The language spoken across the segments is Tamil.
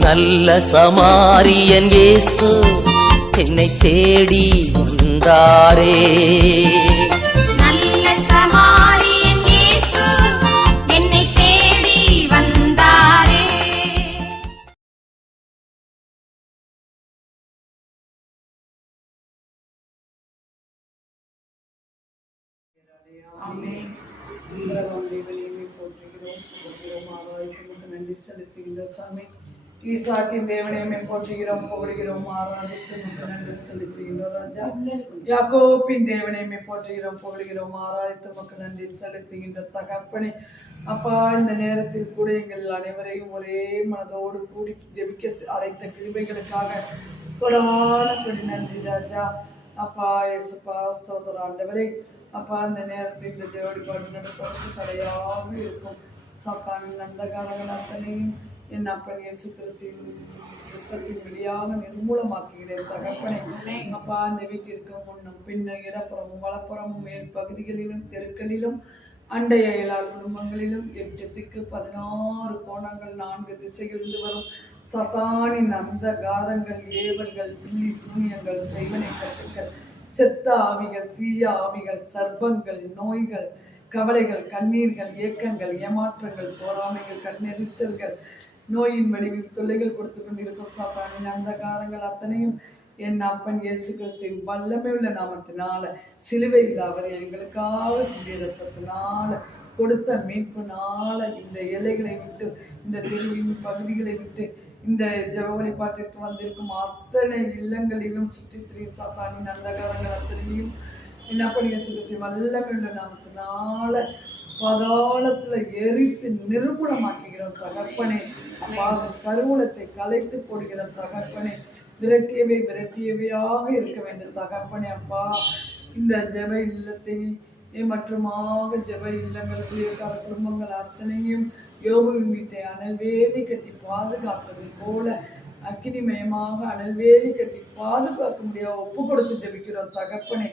நல்ல சமாரியன் இயேசு என்னை தேடி வந்தாரே. நல்ல சமாரியன் இயேசு என்னை தேடி வந்தாரே. நன்றி செலுத்துகின்றோம் சாமி. ஈசாக்கின் தேவனையுமே போற்றுகிறோம், புகழுகிறோம், ஆராதித்து நன்றி செலுத்துகின்றோம் ராஜா. யாக்கோபின் தேவனையுமே போற்றுகிறோம், புகழுகிறோம், ஆராதித்து மக்கள் நன்றி செலுத்துகின்ற தகப்பனே. அப்பா, இந்த நேரத்தில் கூட எங்கள் அனைவரையும் ஒரே மனதோடு கூடி ஜெபிக்க அழைத்த கிருபைகளுக்காக கொடான நன்றி ராஜா. அப்பா இயேசுப்பா, ஸ்தோத்திரம் ஆண்டவரே. அப்பா, இந்த நேரத்தில் இந்த ஜெபடி நடப்பதற்கு தடையாக இருக்கும் சாத்தானின் அந்த காலங்கள் அத்தனையும் என் அப்பன் இயேசு கிறிஸ்துவின் ரத்தத்தின் வழியாக நிர்மூலமாக்குகிறேன் தகப்பனே. அப்பா, அந்த வீட்டிற்கு முன்னும் பின்ன இடப்புறமும் வலப்புறமும் மேல் பகுதிகளிலும் தெருக்களிலும் அண்டைய எல்லார் குடும்பங்களிலும் 8 திக்கு 16 கோணங்கள் 4 திசைகளிலிருந்து வரும் சத்தானின் அந்த காரங்கள், ஏவல்கள், பில்லி சூனியங்கள், செய்வனை கட்டுக்கள், செத்த ஆவிகள், தீய ஆவிகள், சர்ப்பங்கள், நோய்கள், கவலைகள், கண்ணீர்கள், ஏக்கங்கள், ஏமாற்றங்கள், போராமைகள், கண்ணெரிச்சல்கள், நோயின் வடிவில் தொல்லைகள் கொடுத்து கொண்டிருக்கும் சாத்தானின் அந்த காரங்கள் அத்தனையும் என் அப்பன் இயேசு கிறிஸ்துவின் வல்லமை உள்ள நாமத்தினால, சிலுவையில் அவர் எங்களுக்காக சிந்திய ரத்தத்தினால கொடுத்த மீட்புனால இந்த எல்லைகளை விட்டு, இந்த தெருவின் பகுதிகளை விட்டு, இந்த ஜெப வழிபாட்டிற்கு வந்திருக்கும் அத்தனை இல்லங்களிலும் சுற்றி திரியும் சாத்தானின் அந்த காரங்கள் அத்தனையும் என்ன பண்ணி இயேசு கிறிஸ்துவின் வல்லமை உள்ள நாமத்தினால பாதாளத்துல எரித்து நிர்மூலமாக்குகிறோம் தகப்பனே. கருவூலத்தை கலைத்து போடுகிற தகப்பனே, விரட்டியவையாக இருக்க வேண்டும் தகப்பனே. அப்பா, இந்த ஜெப இல்லத்தை மற்றுமாக ஜெப இல்லங்களுக்குள் இருக்கிற குடும்பங்கள் அத்தனையும் யோபுவின் வீட்டை அனல் வேலி கட்டி பாதுகாப்பது போல அக்கினிமயமாக அனல் வேலி கட்டி பாதுகாக்க முடியாது ஒப்பு கொடுத்து ஜெபிக்கிறோம் தகப்பனே.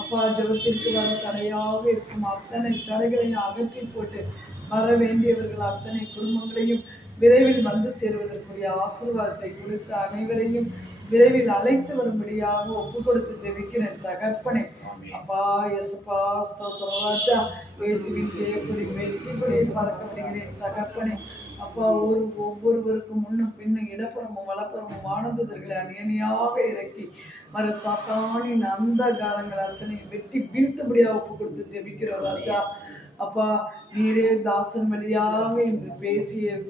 அப்பா, ஜெபத்திற்கு வர தடையாக இருக்கும் அத்தனை தடைகளையும் அகற்றி போட்டு வர வேண்டியவர்கள் அத்தனை குடும்பங்களையும் விரைவில் வந்து சேருவதற்குரிய ஆசீர்வாதத்தை கொடுத்து அனைவரையும் விரைவில் அழைத்து வரும்படியாக ஒப்பு கொடுத்து ஜெபிக்கிறேன் தகப்பனே. அப்பா இயேசுப்பா, ஸ்தோத்திரம் ராஜா. இயேசுவின் ஜெயக்குடி வெற்றிக்குடி பறக்க விடுகிறேன் தகப்பனே. அப்பா, ஒவ்வொருவருக்கும் முன்னும் பின்னும் இடப்புறமும் வலப்புறமும் வானதூதர்களை அணியணியாக இறக்கி வர சாத்தானின் அந்த காலங்கள் அத்தனை வெட்டி வீழ்த்தபடியாக ஒப்பு கொடுத்து ஜெபிக்கிறோம் ராஜா. அப்பா, நீரே தாசன் வழியாக என்று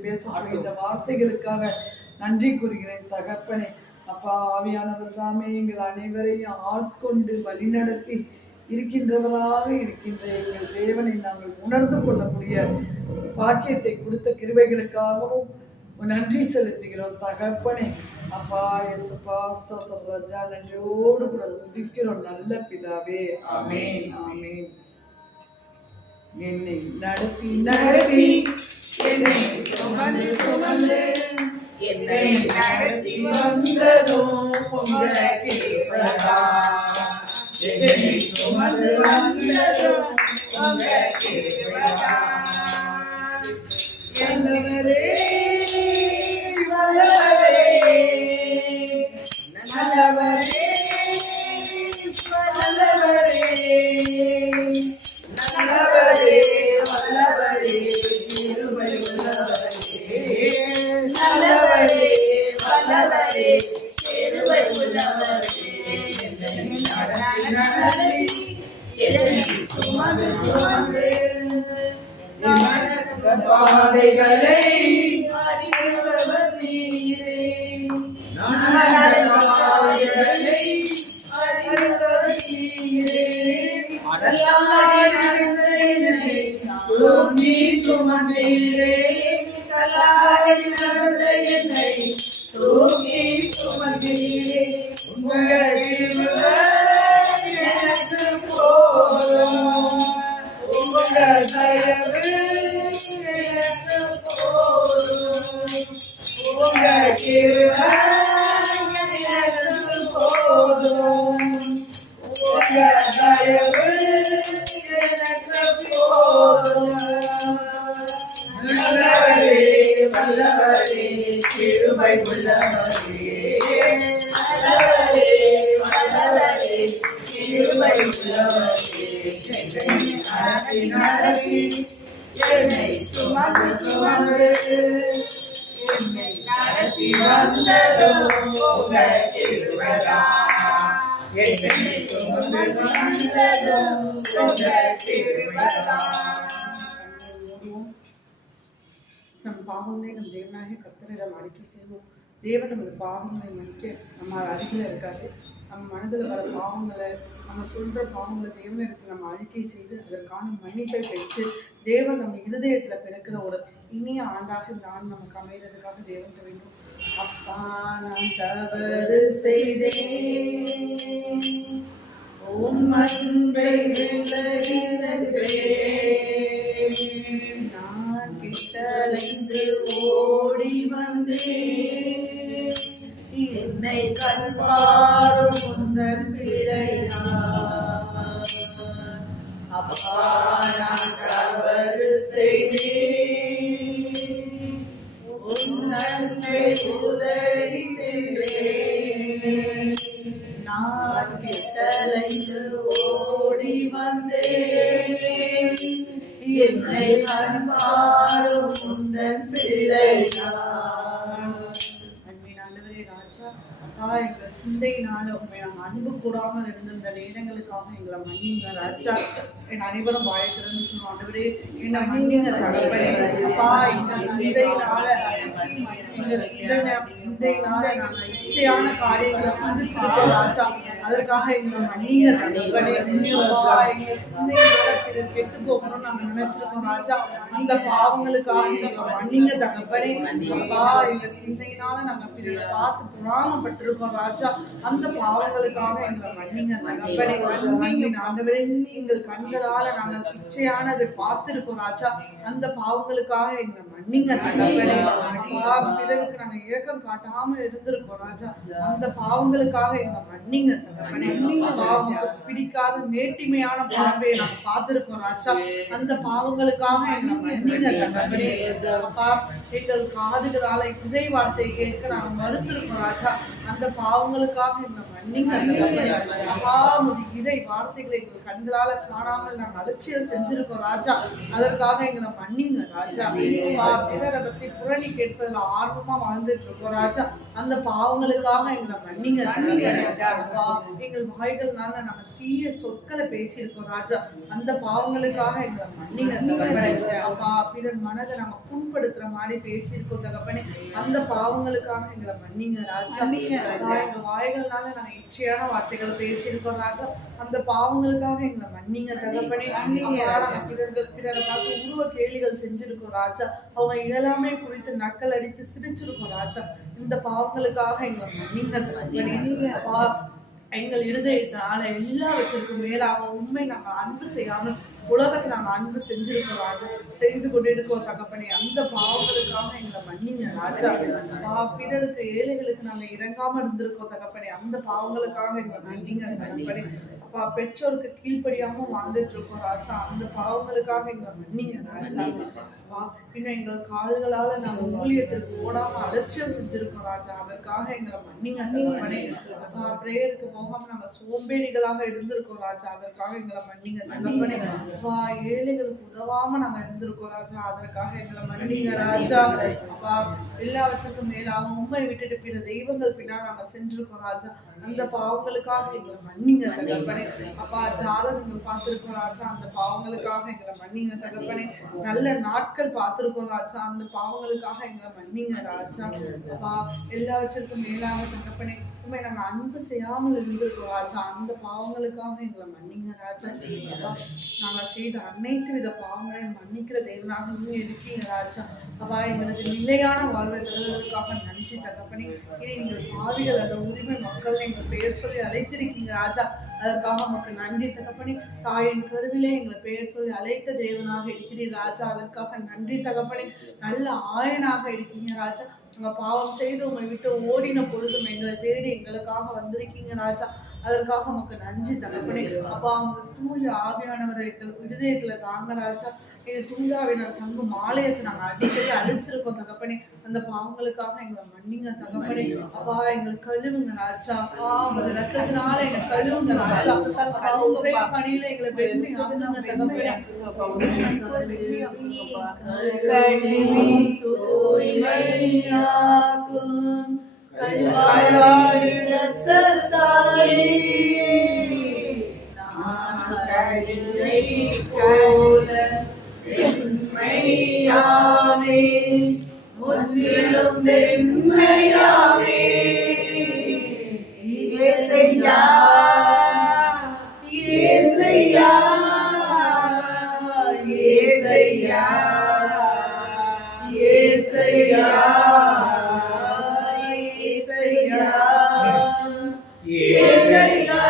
பேசக்கூடிய இந்த வார்த்தைகளுக்காக நன்றி கூறுகிறேன் தகப்பனே. அப்பா, ஆவியானவர் தாமே எங்கள் அனைவரையும் ஆட்கொண்டு வழிநடத்தி இருக்கின்றவராக இருக்கின்ற எங்கள் தேவனை நாங்கள் உணர்ந்து கொள்ளக்கூடிய பாக்கியத்தை கொடுத்த கிருபைகளுக்காகவும் நன்றி செலுத்துகிறோம் தகப்பனே. அப்பா இயேசுப்பா, ஸ்தோத்திரம் ராஜா. நன்றியோடு கூட துதிக்கிறோம் நல்ல பிதாவே. ஆமென், ஆமென். என்னை நடத்தி நடத்தி என்னை சுமந்து சுமந்து என்னை நடத்தி வந்ததும் உங்க கிருபைதா. என்னை சுமந்து வந்ததும் உங்க கிருபைதா. நல்லவரே வல்லவரே, நல்லவரே வல்லவரே, நல்லவரே வல்லவரே, கிருபை உள்ளவரே, நல்லவரே வல்லவரே, கிருபை உள்ளவரே. என்னை நடத்தி நடத்தி என்னை சுமந்து சுமந்து பாதைகளை அறிந்தவர் நீரே. பாதைகளை அறிந்தவர் நீரே. அடலாய் நடந்த என்னை தூக்கி சுமந்தீரே. கல்லாய் நடந்த என்னை தூக்கி சுமந்தீரே. உங்கள் கிருபை எனக்கு போதும். உங்கள் தயவு எனக்கு போதும். உங்கள் கிருபை எனக்கு போதும். உங்கள் தயவு எனக்கு போதும். நல்லவரே வல்லவரே, கிருபை கிருபை உள்ளவரே நல்லவரே வல்லவரே கிருபை உள்ளவரே நடத்தி என்னை சுமந்து என்னை நடத்தி வந்ததும் உங்கள் கிருபைதான். என்னை சுமந்து வந்ததும் உங்கள் கிருபைதான். நம் பாவங்களை நம் தேவனாகிய கர்த்தரிடம் அறிக்கை செய்வோம். தேவன் நமது பாவங்களை மன்னிக்க நம்ம அருகில் இருக்காது. நம்ம மனதில் வர பாவங்களை, நம்ம சொல்கிற பாவங்களை தேவனிடத்தில் நம்ம அறிக்கை செய்து அதற்கான மன்னிப்பை பெற்று தேவன் நம்ம இருதயத்தில் பிறக்கிற ஒரு இனிய ஆண்டாக இந்த ஆண்டு நமக்கு அமைகிறதுக்காக தேவன் வேண்டும். அப்பா, நான் தவறு செய்தேன், உம் அன்பை விலகி சென்றேன். நான் கிட்டலைந்து ஓடி வந்தேன், என்னை கண்பாரும் உந்தன் பிள்ளையார். அப்பா, நான் தவறு செய்தேன், உன் அன்பை உதறி சென்றேன். நான் கிட்டலைந்து ஓடி வந்தேன், என்னை கண்பாரும் உந்தன் பிள்ளையார். அன்பின் ஆண்டவரே ராஜா, அப்பா, எங்கள் சிந்தையினால உண்மை நாங்கள் அன்பு கூடாமல் இருந்த இந்த நேரங்களுக்காக எங்களை மன்னிங்க ராஜா. என் அனைவரும் வாய்க்கிறதுன்னு சொல்லுவோம். ஆண்டவரே, என்னை மன்னிங்க தகப்பனே. அப்பா, எங்க சிந்தையினால நாங்கள் இச்சையான காரியங்களை சிந்திச்சிருக்கோம் ராஜா. அதற்காக எங்களை மன்னிங்க தகப்பனே. அப்பா, எங்க சிந்தையினால பிறர் கெட்டு போகணும்னு நாங்கள் நினைச்சிருக்கோம் ராஜா. அந்த பாவங்களுக்காக எங்களை மன்னிங்க தகப்பனே. அப்பா, எங்க சிந்தையினால நாங்கள் பிறரை பார்த்து பொறாமப்பட்டிருக்கோம் ராஜா. அந்த பாவங்களுக்காக எங்களை மன்னிங்க தகப்பனே. அன்பின் ஆண்டவரே, எங்கள் கண்களால நாங்கள் இச்சையானதை பார்த்திருக்கோம் ராஜா. அந்த பாவங்களுக்காக எங்களை மன்னிங்க தகப்பனே. அப்பா, பிறருக்கு நாங்க இரக்கம் காட்டாமல் இருந்திருக்கோம் ராஜா. அந்த பாவங்களுக்காக எங்களை மன்னிங்க தகப்பனே. பாவங்களுக்கு பிடிக்காத மேட்டிமையான பார்வையை நாங்க பார்த்திருக்கோம் ராஜா. அந்த பாவங்களுக்காக எங்களை மன்னிங்க தகப்பனே. அப்பா, எங்கள் காதுகளால இறை வார்த்தை கேட்க நாங்க மறுத்திருக்கோம் ராஜா. அந்த பாவங்களுக்காக எங்களை மன்னிங்க தகப்பனே. அப்பா, உமது இறை வார்த்தைகளை எங்கள் கண்களால காணாமல் நாங்க அலட்சியம் செஞ்சிருக்கோம் ராஜா. அதற்காக எங்களை மன்னிங்க ராஜா. பிறரை பத்தி புரணி கேட்பதில் ஆர்வமா வாழ்ந்துட்டு இருக்கோம் ராஜா. அந்த பாவங்களுக்காக எங்களை மன்னிங்க ராஜா. எங்கள் வாய்கள்னால நாங்க தீய சொற்களை பேசியிருக்கோம் ராஜா. அந்த பாவங்களுக்காக எங்களை மன்னிங்க தகப்பனே. அப்பா, பிறர் மனதை நாங்க புண்படுத்துற மாதிரி பேசியிருக்கோம் தகப்பனே. அந்த பாவங்களுக்காக எங்களை மன்னிங்க ராஜா. எங்க வாய்கள்னால நாங்க இச்சையான வார்த்தைகளை பேசியிருக்கோம் ராஜா. அந்த பாவங்களுக்காக எங்களை மன்னிங்க தகப்பனே. பிறரை பார்த்து உருவ கேலிகள் செஞ்சிருக்கோம் ராஜா. அவங்க இயலாமை குறித்து நக்கல் அடித்து சிரிச்சிருக்கோம் ராஜா. இந்த பாவங்களுக்காக எங்களை மன்னிங்க தகப்பனே. எங்கள் இருதயத்தினால எல்லாவற்றிற்கும் மேலாக உண்மை நாங்கள் அன்பு செய்யாமல் உலகத்தை நாங்கள் அன்பு செஞ்சிருக்கோம் ராஜா. செய்து கொண்டிருக்கோம் தகப்பனே. அந்த பாவங்களுக்காக எங்களை மன்னிங்க ராஜா. பிறருக்கு ஏழைகளுக்கு நாங்கள் இறங்காம இருந்திருக்கோம் தகப்பனே. அந்த பாவங்களுக்காக எங்களை மன்னிங்க தகப்பனே. அப்பா, பெற்றோருக்கு கீழ்ப்படியாம வாழ்ந்துட்டு இருக்கோம் ராஜா. அந்த பாவங்களுக்காக எங்களை மன்னிங்க ராஜா. இன்னும் எங்கள் கால்களால நாங்கள் ஊழியத்திற்கு ஓடாம அலட்சியம் செஞ்சிருக்கோம் ராஜா. அதற்காக எங்களை மன்னிங்க தகப்பனே. பிரேயருக்கு போகாம நாங்க சோம்பேறிகளாக இருந்திருக்கோம் ராஜா. அதற்காக எங்களை மன்னிங்க தகப்பனே. ஏழைகளுக்கு உதவாம நாங்க இருந்திருக்கோம் ராஜா. அதற்காக எங்களை மன்னிங்க ராஜா. அப்பா, எல்லாவற்றுக்கும் மேலாக உண்மை விட்டுட்டு பிற தெய்வங்கள் பின்னால் நாங்க சென்றிருக்கோம் ராஜா. அந்த பாவங்களுக்காக எங்களை மன்னிங்க தகப்பனே. அப்பா, ஜாதகங்கள் பார்த்திருக்கோம் ராஜா. அந்த பாவங்களுக்காக எங்களை மன்னிங்க தகப்பனே. நல்ல நாட்கள் பார்த்திருக்கோம் ராஜா. அந்த பாவங்களுக்காக எங்களை மன்னிங்க ராஜா. அப்பா, எல்லாவற்றிற்கும் மேலாக தகப்பனே உண்மை நாங்க அன்பு செய்யாமல் இருந்திருக்கோம் ராஜா. அந்த பாவங்களுக்காக எங்களை மன்னிங்க ராஜா. நாங்க செய்த அனைத்து வித பாவங்களையும் மன்னிக்கிற தேவனாக நீங்க இருக்கீங்க ராஜா. அப்பா, எங்களுக்கு நிலையான வாழ்வை தருவதற்காக நன்றி தகப்பனே. இனி எங்கள் பாவிகள் அந்த உரிமை மக்கள் எங்கள் பெயர் சொல்லி அழைத்திருக்கீங்க ராஜா. அதற்காக நமக்கு நன்றி தகப்பனே. தாயின் கருவிலே எங்களை பெயர் சொல்லி அழைத்த தேவனாக இருக்கிறீர் ராஜா. அதற்காக நன்றி தகப்பனே. நல்ல ஆயனாக இருக்கீங்க ராஜா. உங்க பாவம் செய்து உங்களை விட்டு ஓடின பொழுதும் எங்களை தேடி எங்களுக்காக வந்திருக்கீங்க ராஜா. அதற்காக உமக்கு நன்றி தகப்பனே. அப்பா அவங்க தூய ஆவியானவரை இருதயத்துல தாங்க ராஜா. எங்க தூயாவினர் தங்கும் ஆலயத்தை நாங்க அடிக்கடி அழிச்சிருக்கோம் தகப்பனே. அந்த பாவங்களுக்காக எங்களை மன்னிங்க தகப்பனே. அப்பா எங்களை கழுவுங்க ராஜா. அப்பா உங்க ரத்தத்தினால எங்களை கழுவுங்க ராஜா. அப்பா உங்களுடைய பணியில எங்களை பெருமை ஆகுங்க தகப்பனே. கழுவி தூய்மையாக்கும் கல்வாரி ரத்தத்தாலே நான் கழுவை போல வெண்மையாவே முற்றிலும் வெண்மையாவே. இயேசையா இயேசையா இயேசையா இயேசையா இயேசையா இயேசையா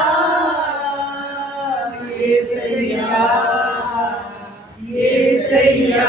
இயேசையா இயேசையா.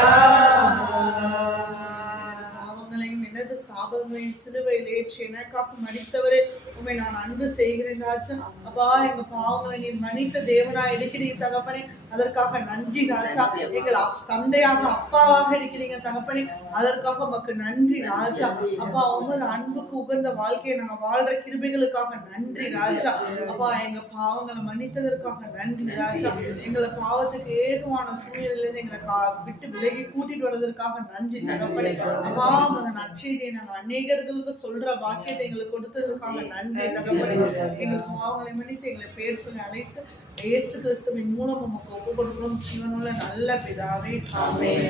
அவங்களையும் எனது சாபங்களையும் சிலுவையில் ஏற்றி எனக்காக மடித்தவரே உண்மை நான் அன்பு செய்கிறேன் ராஜா. அப்பா எங்க பாவங்களை நீ மன்னித்த தேவனா இருக்கிறீங்க தகப்பனே. அதற்காக நன்றி ராஜா. எங்கள் தந்தையாக அப்பாவாக இருக்கிறீங்க தகப்பனே. அதற்காக உமக்கு நன்றி ராஜா. அப்பா உங்களோட அன்புக்கு உகந்த வாழ்க்கையை நாங்க வாழ்ற கிருபைகளுக்காக நன்றி ராஜா. அப்பா எங்க பாவங்களை மன்னித்ததற்காக நன்றி ராஜா. எங்களை பாவத்துக்கு ஏதுவான சூழ்நிலையிலிருந்து எங்களை விட்டு விலகி கூட்டிட்டு வர்றதற்காக நன்றி தகப்பனே. அப்பா அந்த நற்செய்தியை நாங்க அநேகர்களுக்கு சொல்ற பாக்கியத்தை எங்களுக்கு கொடுத்ததற்காக நன்றி தகப்பனே. எங்களுக்கு பாவங்களை மன்னித்து எங்களை பேர் சொல்லி அழைத்து இயேசு கிறிஸ்துவின் மூலம் உமக்கு ஒப்பு கொடுக்கிறோம் ஜீவனுள்ள நல்ல பிதாவே, ஆமென்.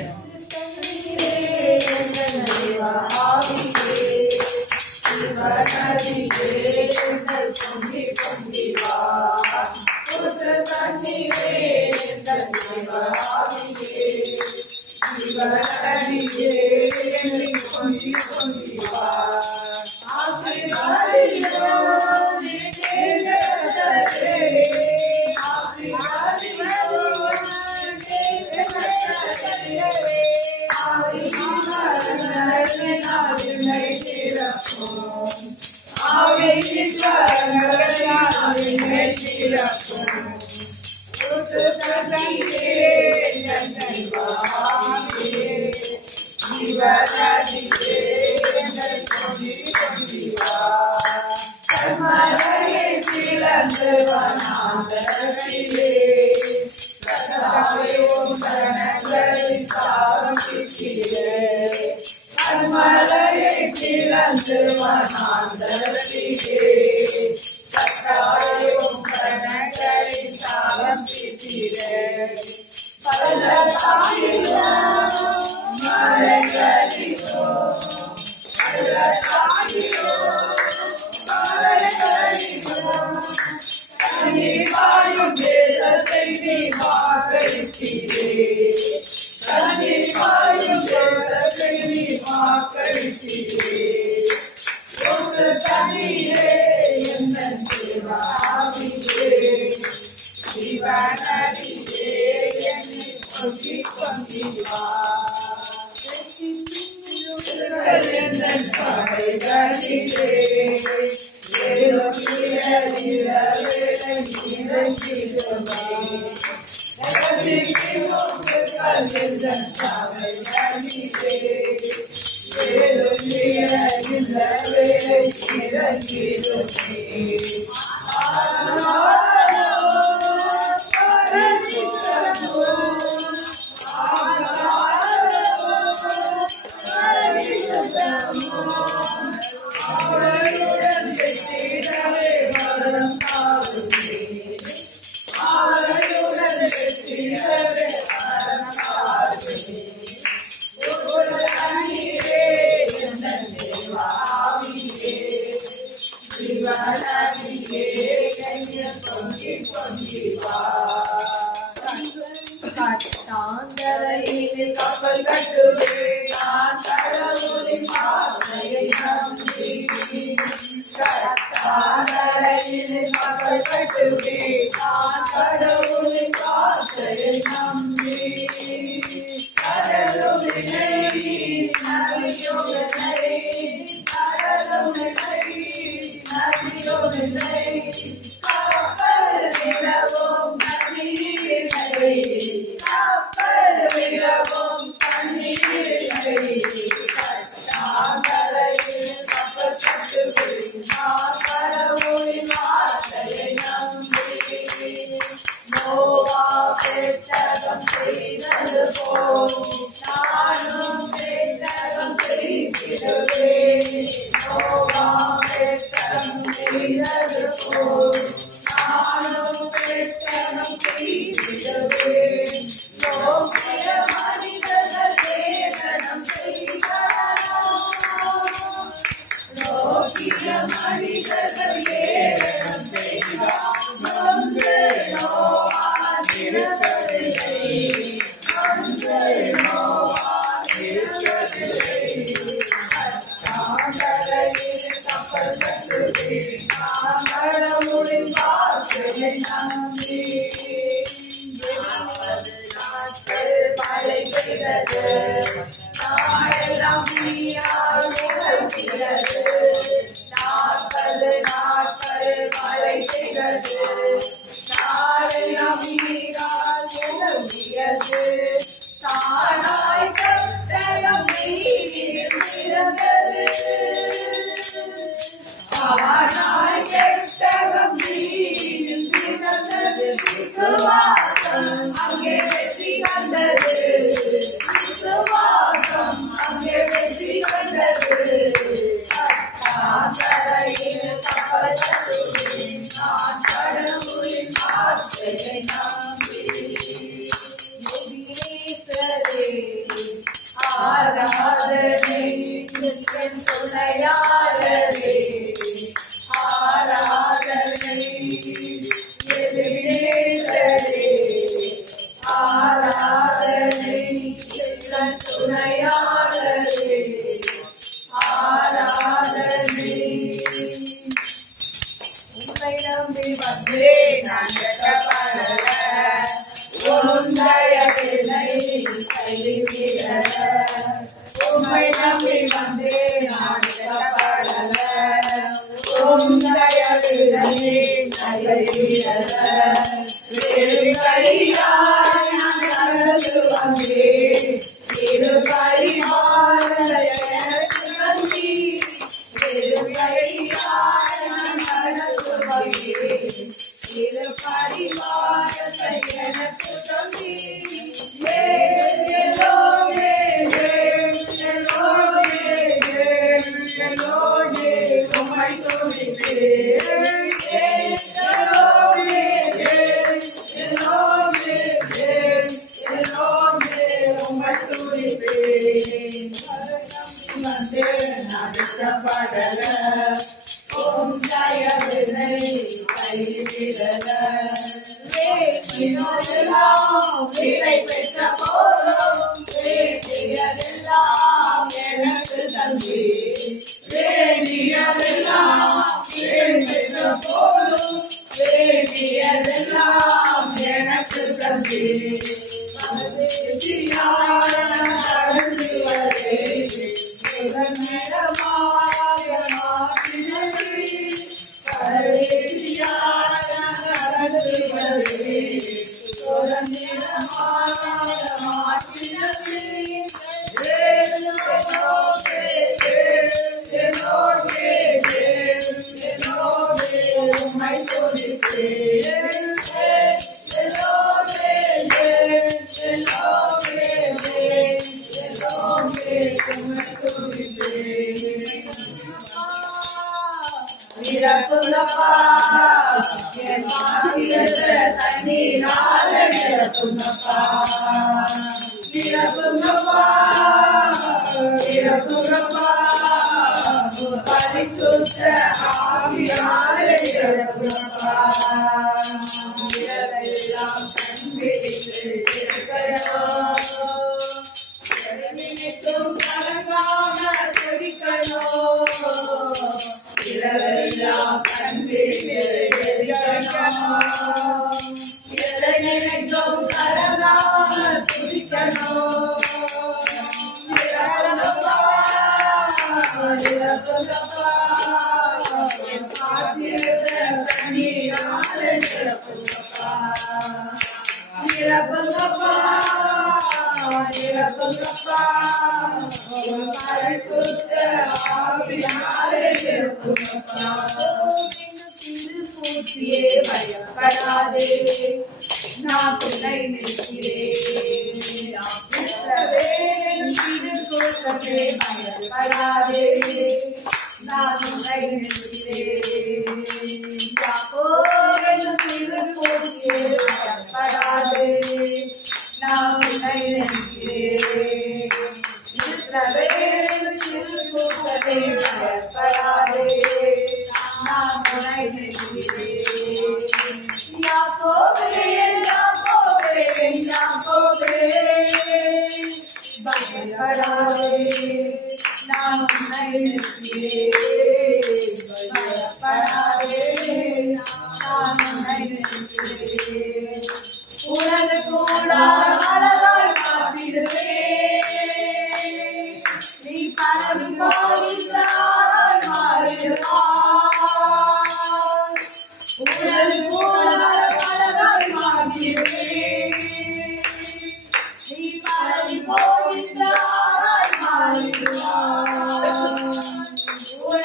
பயப்படாதே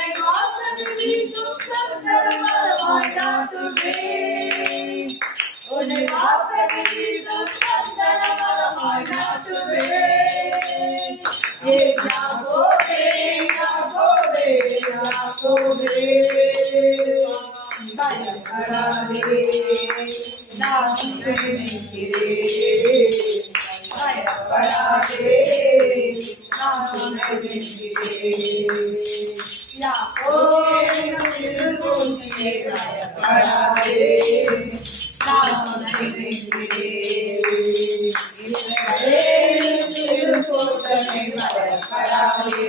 உன்னை வாசலில் வீசும் சந்தன மரமாய் நாட்டுவேன். உன்னை வாசலில் வீசும் சந்தன மரமாய் நாட்டுவேன். யாக்கோபே யாக்கோபே யாக்கோபே பயப்படாதே நான் உன்னை நிற்கிறேன். பயப்படாதே நான் உன்னை நிற்கிறேன். யாக்கோபே திருமூர்த்தியே பயப்படாதே நான் உன்னை நிற்கிறேன். திருக்கூட்டமே பயப்படாதே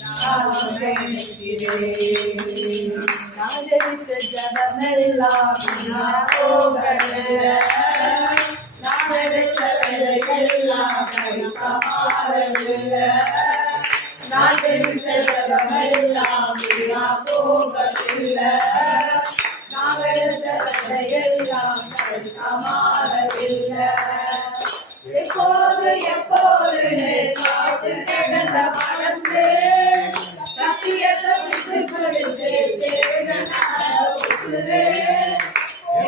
நான் உன்னை நிற்கிறேன். நான் ஜெபித்த ஜபமெல்லாம் வீணாப் போகல. நான் எடுத்தவையெல்லாம் பரிசமாறவில்ல. நான் ஜெபித்த ஜபமெல்லாம் வீணாப் போகவில்லை. நான் எடுத்தவையெல்லாம் பரிசமாறவில்லை. எப்போது எப்போது காட்டு கிடந்த மனசு சத்தியத்தை விட்டு படித்து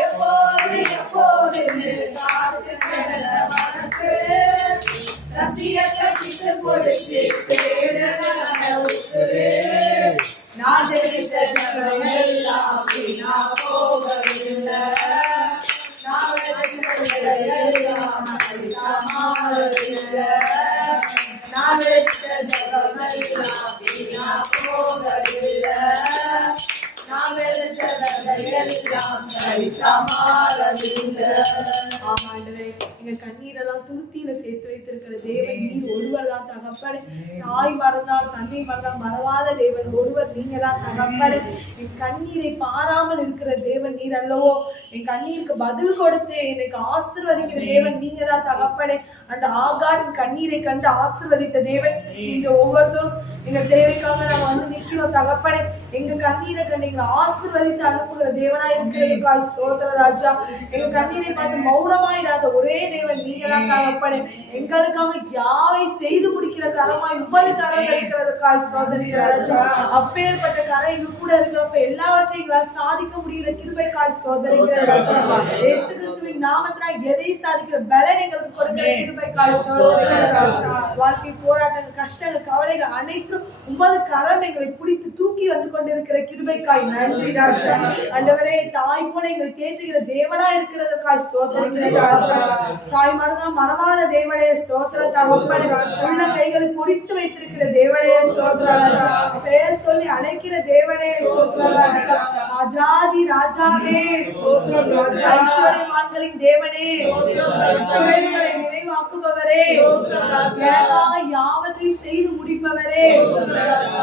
எப்போது எப்போது காட்டு கிடந்த மனசு சத்தியத்தை விட்டு கொடுத்து நான் தெரிந்த எல்லாம் வீணா போகவில்லை. நான் எல்லாம் மாறவில்லை. நான் எல்லாம் வீணா போகவில்லை. நான் எல்லாம் மாறவில்லை. ஆமாண்டவே எங்க கண்ணீரெல்லாம் துருத்தியில சேர்த்து வைத்திருக்கிற தேவன் நீர் ஒருவர் தான் தகப்படு. தாய் மறந்தால் தன்னை மறந்தால் மறவாத தேவன் ஒருவர் நீங்க தான் தகப்படு. என் கண்ணீரை பாராமல் இருக்கிற தேவன் நீர் அல்லவோ. என் கண்ணீருக்கு பதில் கொடுத்து எனக்கு ஆசீர்வதிக்கிற தேவன் நீங்க தான் தகப்படு. அந்த ஆகாரின் கண்ணீரை கண்டு ஆசீர்வதித்த தேவன் நீங்க ஒவ்வொருத்தரும் எங்க தேவைக்காக நாங்க வந்து நிற்கிறோம் தகப்படை. எங்க கண்ணீரை கண்டு எங்களை ஆசீர்வதித்து அனுப்புகிற தேவனாய் இருக்கிறதுக்காய் ஸ்தோத்திர ராஜா. எங்க கண்ணீரை பார்த்து மௌனமாயிடாத ஒரே தேவன் நீங்க தான் தகப்படை. எங்களுக்காக யாவை செய்து முடிக்கிற கரமாய் 30 கரம் இருக்கிறதுக்காய் ஸ்தோத்திர ராஜா. அப்பேற்பட்ட கரை எங்க கூட இருக்கிறப்ப எல்லாவற்றையும் எங்களால் சாதிக்க முடிகிற கிருபைக்காய் ஸ்தோத்திர ராஜா. இயேசு கிறிஸ்துவின் நாமத்தினால் எதை சாதிக்கிற பலன் எங்களுக்கு கொடுக்கிற கிருபைக்காய் ஸ்தோத்திர ராஜா. வாழ்க்கை போராட்டங்கள் கஷ்டங்கள் கவலைகள் அனைத்தும் 30 கரம் எங்களை பிடித்து தூக்கி வந்து கொண்டிருக்கிற கிருபைக்காய் நன்றி ராஜா. ஆண்டவரே தாய் போல எங்களை தேற்றுகிற தேவனா இருக்கிறதற்காய் ஸ்தோத்திரிக்கிறேன் ராஜா. தாய் மனதான் மறவாத தேவனே ஸ்தோத்திர தகப்பனே. உள்ள கைகளை பொறித்து வைத்திருக்கிற தேவனே ஸ்தோத்திர ராஜா. பெயர் சொல்லி அழைக்கிற தேவனே ஸ்தோத்திர ராஜா. ஆஜாதி ராஜாவே ஸ்தோத்திர ராஜா. ஐஸ்வர்யவான்களின் தேவனே, குறைவுகளை நிறைவாக்குபவரே, எனக்காக யாவற்றையும் செய்து முடிப்பவரே,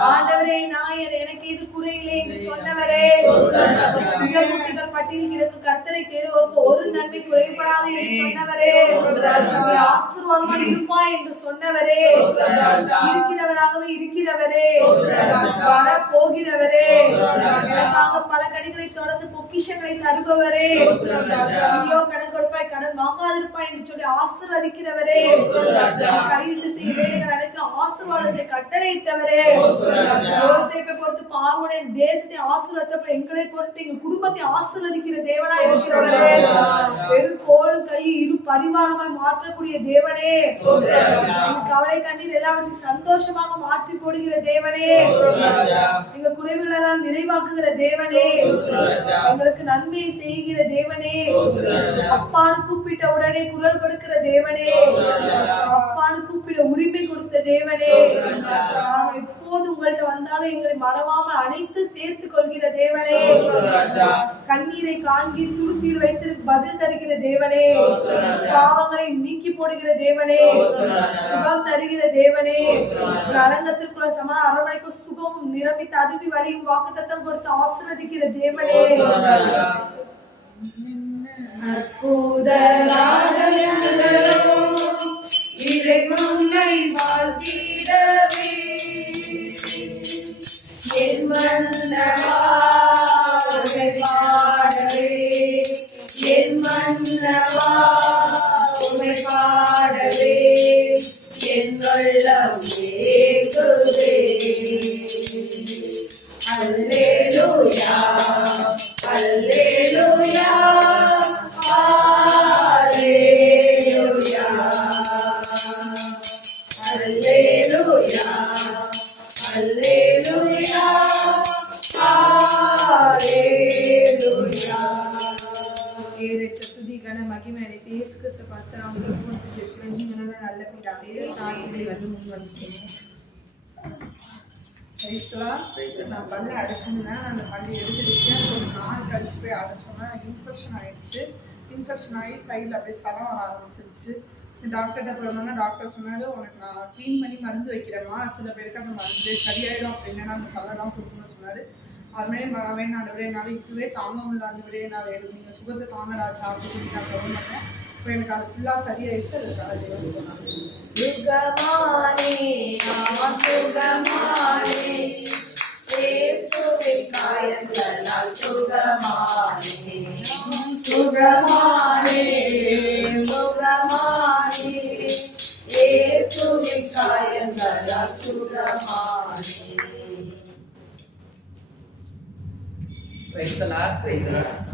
ஆண்டவரே நாயர் எனக்கு இது குறையிலே என்று சொன்னவரே, சிங்கக்குட்டிகள் பட்டியலில் கிடக்கும் கர்த்தரை தேடுவோருக்கு ஒரு நன்மை குறைபடாது என்று சொன்னவரே, ஆசீர்வாதமாக இருப்பாய் என்று சொன்னவரே, இருக்கிறவராகவே இருக்கிறவரே, வர போகிறவரே, எனக்காக பல கடிகளை தொடர்ந்து பொக்கிஷங்களை தருபவரே, ஐயோ கடன் கொடுப்பாய் கடன் வாங்காதிருப்பாய் என்று சொல்லி ஆசீர்வதிக்கிறவரே, கையிட்டு செய்ய வேலைகள் அனைத்தும் ஆசீர்வாதத்தை கட்டளையிட்டவரே, யோசேப்பை பொறுத்து பார்வோனை தேசத்தை ஆசீர்வதித்தப்ப எங்களை பொறுத்து எங்கள் குடும்பத்தை ஆசீர்வதிக்கிற தேவனா இருக்கிறவரே, வெறும் கோடு கை இரு பரிவாரமாய் மாற்றக்கூடிய தேவனே, கவலை கண்ணீர் எல்லாவற்றையும் சந்தோஷமாக மாற்றி போடுகிற தேவனே, எங்க குறைவுகள் எல்லாம் நிறைவாக்குகிற தேவனே, எங்களுக்கு நன்மையை செய்கிற தேவனே, அப்பான்னு கூப்பிட்ட உடனே குரல் கொடுக்கிற தேவனே, அப்பான்னு கூப்பிட உரிமை கொடுத்த தேவனே, நாங்க எப்போது உங்கள்கிட்ட வந்தாலும் எங்களை மறவாமல் அனைத்து சேர்த்து கொள்கிற தேவனே, கண்ணீரை காண்கி துருத்தியில் வைத்து பதில் தருகிற தேவனே, பாவங்களை நீக்கி போடுகிற தேவனே, சுகம் தருகிற தேவனே, ஒரு அலங்கத்திற்குள்ள சம அரண்மனைக்கு சுகமும் நிரம்பி ததும்பி வழியும் வாக்குத்தத்தம் கொடுத்து ஆசீர்வதிக்கிற தேவனே, இறைவனை வாழ்த்திடவே என் மன்னவா உம்மை பாடவே, என் மன்னவா உம்மை பாடவே, என் உள்ளம் ஏங்குதே. அல்லேலூயா அல்லேலூயா அல்லேலூயா அல்லேலூயா அல்லேலூயா அல்லேலூயா. ஏறெட்டு துதி கன மகிமை அளித்து இயேசு கிறிஸ்து பஸ்தராமத்தில் போட்டு ஜெபிக்கிறேன். நீங்களும் நல்ல பிதாவே சாட்சிகளை வந்து முன் வந்துச்சீங்க. நான் பல்லு அடைச்சிருந்தேன். அந்த பல்லு எடுத்துருச்சேன். ஒரு நாள் கழிச்சு போய் அடைச்சோன்னா இன்ஃபெக்ஷன் ஆயிடுச்சு. இன்ஃபெக்ஷன் ஆகி சைடில் அப்படியே சலம் வர ஆரம்பிச்சிருச்சு. சரி டாக்டர்கிட்ட போனோம்னா டாக்டர் சொன்னாரு, உனக்கு நான் க்ளீன் பண்ணி மருந்து வைக்கிறேம்மா, சில பேருக்கு அந்த மருந்து சரியாயிடும் அப்படின்னா அந்த சலெல்லாம் கொடுக்கணும்னு சொன்னார். அதுமாதிரி மறவே ஆண்டவரே என்னால் இப்பவே தாங்க முடியல ஆண்டவரே, நான் நீங்கள் சுகத்தை தாங்கடாச்சா அப்படின்னு சொல்லி நான் கவனம் பண்ணேன். இப்போ எனக்கு அது ஃபுல்லாக சரியாயிடுச்சு. அதுக்காக தேவன் சொன்னாங்க சுகமானே சுகமானே இயேசுவின் காயங்களால் சுகமானே சுகமானே சுகமானே இயேசுவின் காயங்களால் சுகமானே.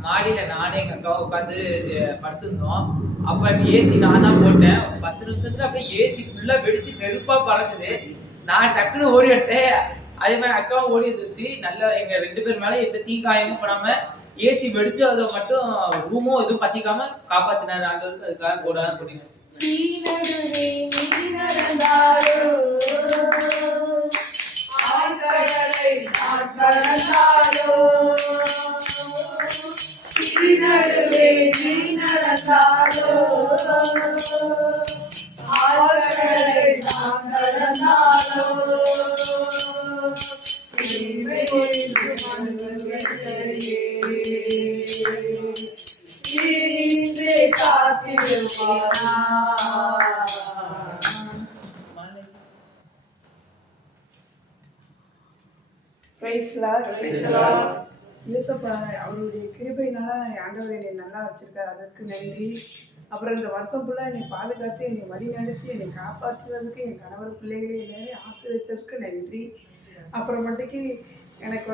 மாடியில நானே எங்க அக்கா உட்காந்து படுத்திருந்தோம். அப்ப ஏசி நான் தான் போட்டேன். 10 நிமிஷத்துல அப்படியே ஏசி ஃபுல்லா வெடிச்சு நெருப்பா பறக்குது. நான் டக்குன்னு ஓடி விட்டேன். அதே மாதிரி அக்காவும் ஓடி இருந்துச்சு. நல்லா எங்க 2 பேர் மேல எந்த தீக்காயமும் பண்ணாம ஏசி வெடிச்சு அதை மட்டும் ரூமும் எதுவும் பத்திக்காம காப்பாத்தினாரு ஆண்டவருக்கு. அதுக்காக கூடாதான் போட்டீங்க. அவருடைய கிருபையினால ஆண்டவர் என்னை நல்லா வச்சிருக்காரு, அதற்கு நன்றி. அப்புறம் இந்த வருஷம் ஃபுல்லாக என்னை பாதுகாத்து என்னை வழி நடத்தி என்னை காப்பாற்றுறதுக்கு என் கணவர் பிள்ளைகளை எல்லாரையும் ஆசீர்வதிச்சதுக்கு நன்றி. அப்புறமேட்டுக்கு எனக்கு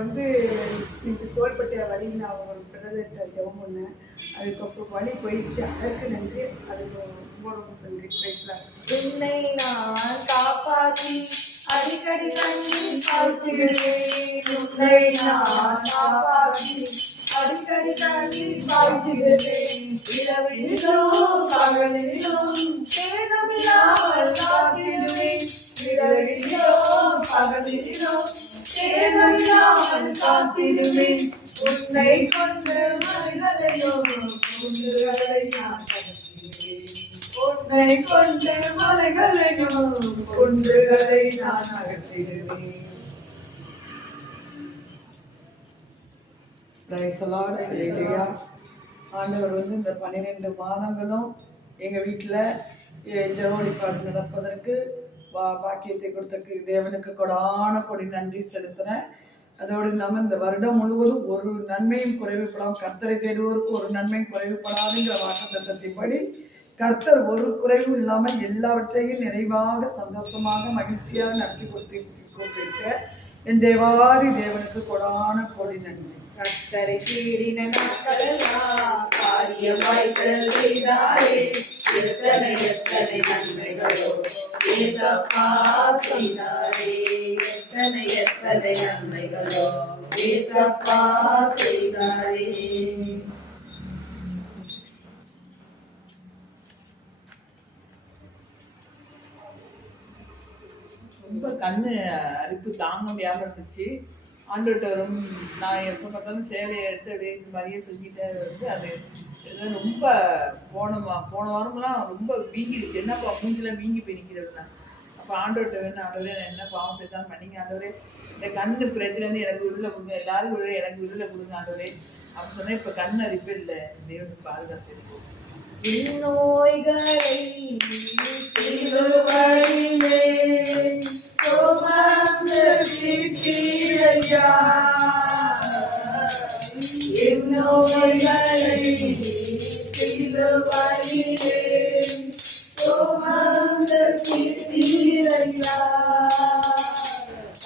இந்த தோள்பட்டையை வலி நான் ஒரு பிரதர்கிட்ட ஜெபம் பண்ணேன். அதுக்கப்புறம் வலி போயிடுச்சு, அதற்கு நன்றி. அதுக்கு ரொம்ப ரொம்ப நன்றி. பேசலாம் என்னை நான் காப்பாற்றி அடிக்கடி கண்ணீர் காய்ச்சுகிறேன். உன்னை நான் காப்பாற்றி அடிக்கடி கண்ணீர் காய்ச்சுகிறேன். இரவிலும் பகலிலும் சேதமில்லாமல் காத்திடுவேன். இரவிலும் பகலிலும் சேதமில்லாமல் காத்திடுவேன். உன்னை கொண்டு மலைகளையும் குன்றுகளை நான் அகற்றுவேன். உன்னை கொண்டு மலைகளையும் குன்றுகளை நான் அகற்றிடுவேன். ஆண்டவர் இந்த 12 மாதங்களும் எங்கள் வீட்டில் ஜெபவழிபாடு நடப்பதற்கு பாக்கியத்தை கொடுத்தக்கு தேவனுக்கு கொடான கொடி நன்றி செலுத்துகிறேன். அதோடு இல்லாமல் இந்த வருடம் முழுவதும் ஒரு நன்மையும் குறைவுபடாமல் கர்த்தரை தேடுவோருக்கு ஒரு நன்மையும் குறைவுபடாதுங்கிற வாக்குத்தத்தத்தின்படி கர்த்தர் ஒரு குறைவும் இல்லாமல் எல்லாவற்றையும் நிறைவாக சந்தோஷமாக மகிழ்ச்சியாக நடத்தி கொண்டிருக்க என் தேவாதி தேவனுக்கு கொடான கோடி நன்றி. கர்த்தரை தேடின நாட்களெல்லாம் காரியமாய் செய்தாரே. எத்தனை எத்தனை நன்மைகளோ ஏசப்பா செய்தாரே. எத்தனை எத்தனை நன்மைகளோ ஏசப்பா செய்தாரே. ரொம்ப கண்ணு அரிப்பு தாங்க முடியாமல் இருந்துச்சு. ஆண்டோட்டரும் நான் எப்போ பார்த்தாலும் சேலையை எடுத்து அப்படியே இந்த மாதிரியே செஞ்சுட்டே அது ரொம்ப போன வாரம்லாம் ரொம்ப வீங்கிடுச்சு. என்னப்பா மூஞ்சிலாம் வீங்கி போய் நிற்கிறதுனா அப்போ ஆண்டோட்ட வேணும், ஆண்டவரே நான் என்ன பாவத்தை தான் பண்ணிங்க ஆண்டவரே, இந்த கண்ணு பிரச்சனை எனக்கு விடுதலை கொடுங்க, எல்லாரும் விடுதலை எனக்கு விடுதலை கொடுங்க ஆண்டவரே அப்படி சொன்னால் இப்போ கண் அரிப்பு இல்லை. தேவனுக்கு பாதுகாத்து இருக்கும். நோய்களை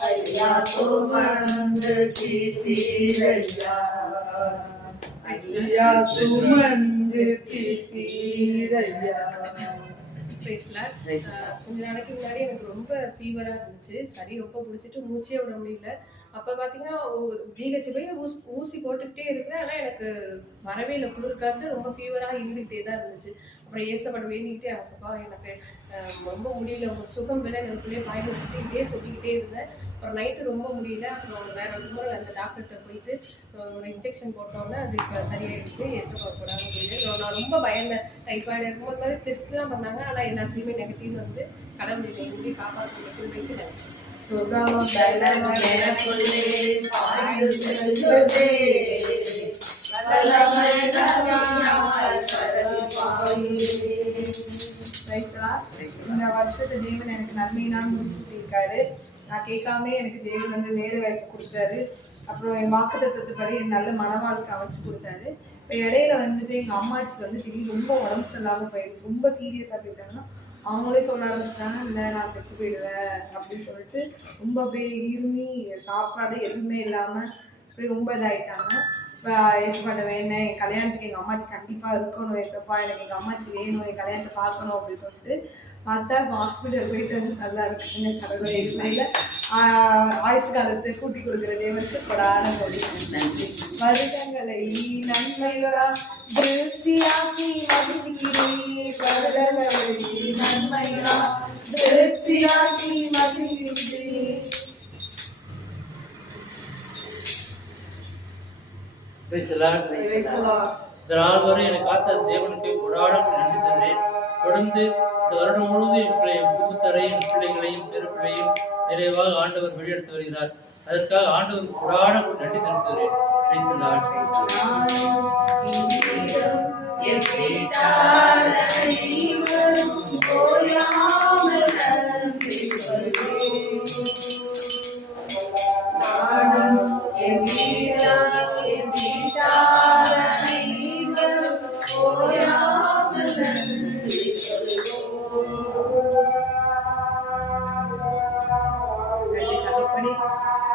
ஐயா சுமந்து தீர்த்தீரையா ஐயா சுமந்து தீர்த்தீரையா. Praise Lord. கொஞ்ச நாளைக்கு முன்னாடி எனக்கு ரொம்ப ஃபீவரா இருந்துச்சு. சரி ரொம்ப பிடிச்சிட்டு மூச்சே விட முடியல. அப்ப பாத்தீங்கன்னா ஜிஹெச் போய் ஊசி போட்டுக்கிட்டே இருக்கிறேன். ஆனா எனக்கு வரவே இல்லை. குளிர் காய்ச்சல் ரொம்ப ஃபீவரா இருந்துகிட்டே தான் இருந்துச்சு. அப்புறம் ஏசப்பட வேண்டிக்கிட்டே ஆசப்பா எனக்கு ரொம்ப முடியல, உங்க சுகம் வேலை எனக்குள்ளே பயணம் சுற்றி இதே சொல்லிக்கிட்டே இருந்தேன். அப்புறம் நைட்டு ரொம்ப முடியல. அப்புறம் வேற ஒரு முறை அந்த டாக்டர்கிட்ட போயிட்டு ஒரு இன்ஜெக்ஷன் போட்டோன்னே அது இப்போ சரியாயிடுச்சு. ஏசப்பா போடாமல் முடியல. நான் ரொம்ப பயந்தேன். டைஃபாய்டு இருக்கும்போது மாதிரி டெஸ்ட்லாம் பண்ணாங்க. ஆனால் எல்லாத்துலேயுமே நெகட்டிவ் வந்து கடவுள் என்னை எப்படி காப்பாற்றுறதுக்கு வைத்து நினச்சி சுகம் பலம் எனக்குள்ளே பாய்ந்து செல்வதே வல்லமை நன்மையால் பரவி பாயுதே. இந்த வருஷத்தை தேவன் எனக்கு நன்மையினால் முடிச்சுட்டு இருக்காரு. நான் கேட்காம எனக்கு தேவன் வந்து வேலை வாய்ப்பு கொடுத்தாரு. அப்புறம் என் வாக்குத்தத்தத்துப்படி என் நல்ல மனவாழ்க்கை அமைச்சு கொடுத்தாரு. இப்போ இடையில வந்துட்டு எங்கள் அம்மாச்சிக்கு வந்து திடீர்னு ரொம்ப உடம்பு சரியில்லாமல் போயிடுச்சு. ரொம்ப சீரியஸாக போயிட்டாங்கன்னா அவங்களே சொல்ல ஆரம்பிச்சிட்டாங்க, இல்லை நான் செத்து போயிடுவேன் அப்படின்னு சொல்லிட்டு ரொம்ப அப்படியே இருமி சாப்பாடு எதுவுமே இல்லாமல் அப்படியே ரொம்ப இதாகிட்டாங்க. இப்போ ஏசப்பாட்ட வேணும், என் கல்யாணத்துக்கு எங்கள் அம்மாச்சி கண்டிப்பாக இருக்கணும், ஏசப்பா எனக்கு எங்கள் அம்மாச்சி வேணும், என் கல்யாணத்தை பார்க்கணும் அப்படின்னு சொல்லிட்டு பார்த்தா இப்போ ஹாஸ்பிட்டல் போயிட்டு வந்து நல்லா இருக்குன்னு கடவுளை இல்லை ஆயுசு காலத்தை கூட்டி கொடுக்குற தேவனுக்கு கொடான சொல்லி நன்றி. வருடங்களை நன்மைகளா திருப்தியாக்கி மகிழ்கிறேன். வருடங்களை நன்மைகளா திருப்தியாக்கி மகிழ்கிறேன். இந்த நாள் வரை எனக்கு காத்த தேவனுக்கு கொடாடம் நன்றி சென்றேன். தொடர்ந்து இந்த வருடம் முழுவதும் என் புத்துத்தரையும் பிள்ளைகளையும் பெருப்பிள்ளையும் நிறைவாக ஆண்டவர் வழியெடுத்து வருகிறார். அதற்காக ஆண்டவருக்கு கொடாடம் நன்றி செலுத்துகிறேன்.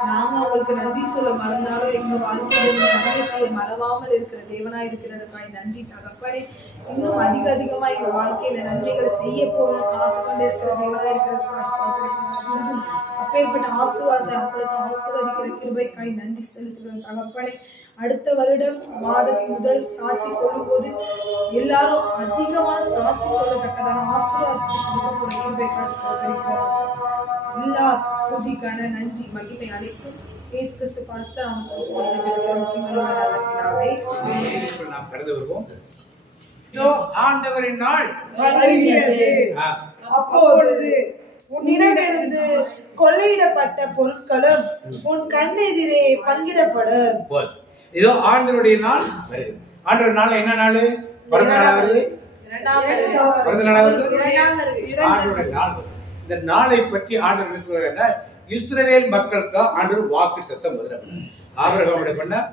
நாங்க அவங்களுக்கு நன்றி சொல்ல மறந்தாலும் எங்க வாழ்க்கையில நன்மை செய்ய மறவாமல் இருக்கிற தேவனா இருக்கிறதுக்காய் நன்றி தகப்பனே. இன்னும் அதிகமா எங்க வாழ்க்கையில நன்மைகளை செய்ய போல காத்து கொண்டு இருக்கிற தேவனா இருக்கிறதுக்காய் ஸ்தோத்திரம். அப்பேற்பட்ட ஆசீர்வாதத்தை அப்பொழுது ஆசீர்வதிக்கிற கிருபைக்காய் நன்றி செலுத்துகிறோம் தகப்பனே. அடுத்த வருடம் மாதத்தின் முதல் சாட்சி சொல்லும் போது எல்லாரும் அதிகமான சாட்சி சொல்லத்தக்கதான ஆசீர்வாதத்தை கொடுக்க கிருபைக்காய் ஸ்தோத்திரிக்கிறோம். எல்லா துதிக்கான நன்றி மகிமை அனைத்தும் இயேசு கிறிஸ்து நாம் கடந்து வருவோம். ஆண்டவரின் நாள் அப்பொழுது உன்னிடமிருந்து கொள்ளையிடப்பட்ட பொருட்களும் உன் கண்ணெதிரே பங்கிடப்படும். இதோ ஆண்டவருடைய நாள் வருது. ஆண்டவர் நாள் என்ன நாள்? பிறந்த நாள் வருது. ஆண்டவருடைய நாள் வருது. இந்த நாளை பற்றி ஆண்டவர் சொல்றார். இஸ்ரவேல் மக்களுக்கு ஆண்டவர் வாக்கு தத்தம் முதல் ஆபிரகாமுடைய பண்ணார்,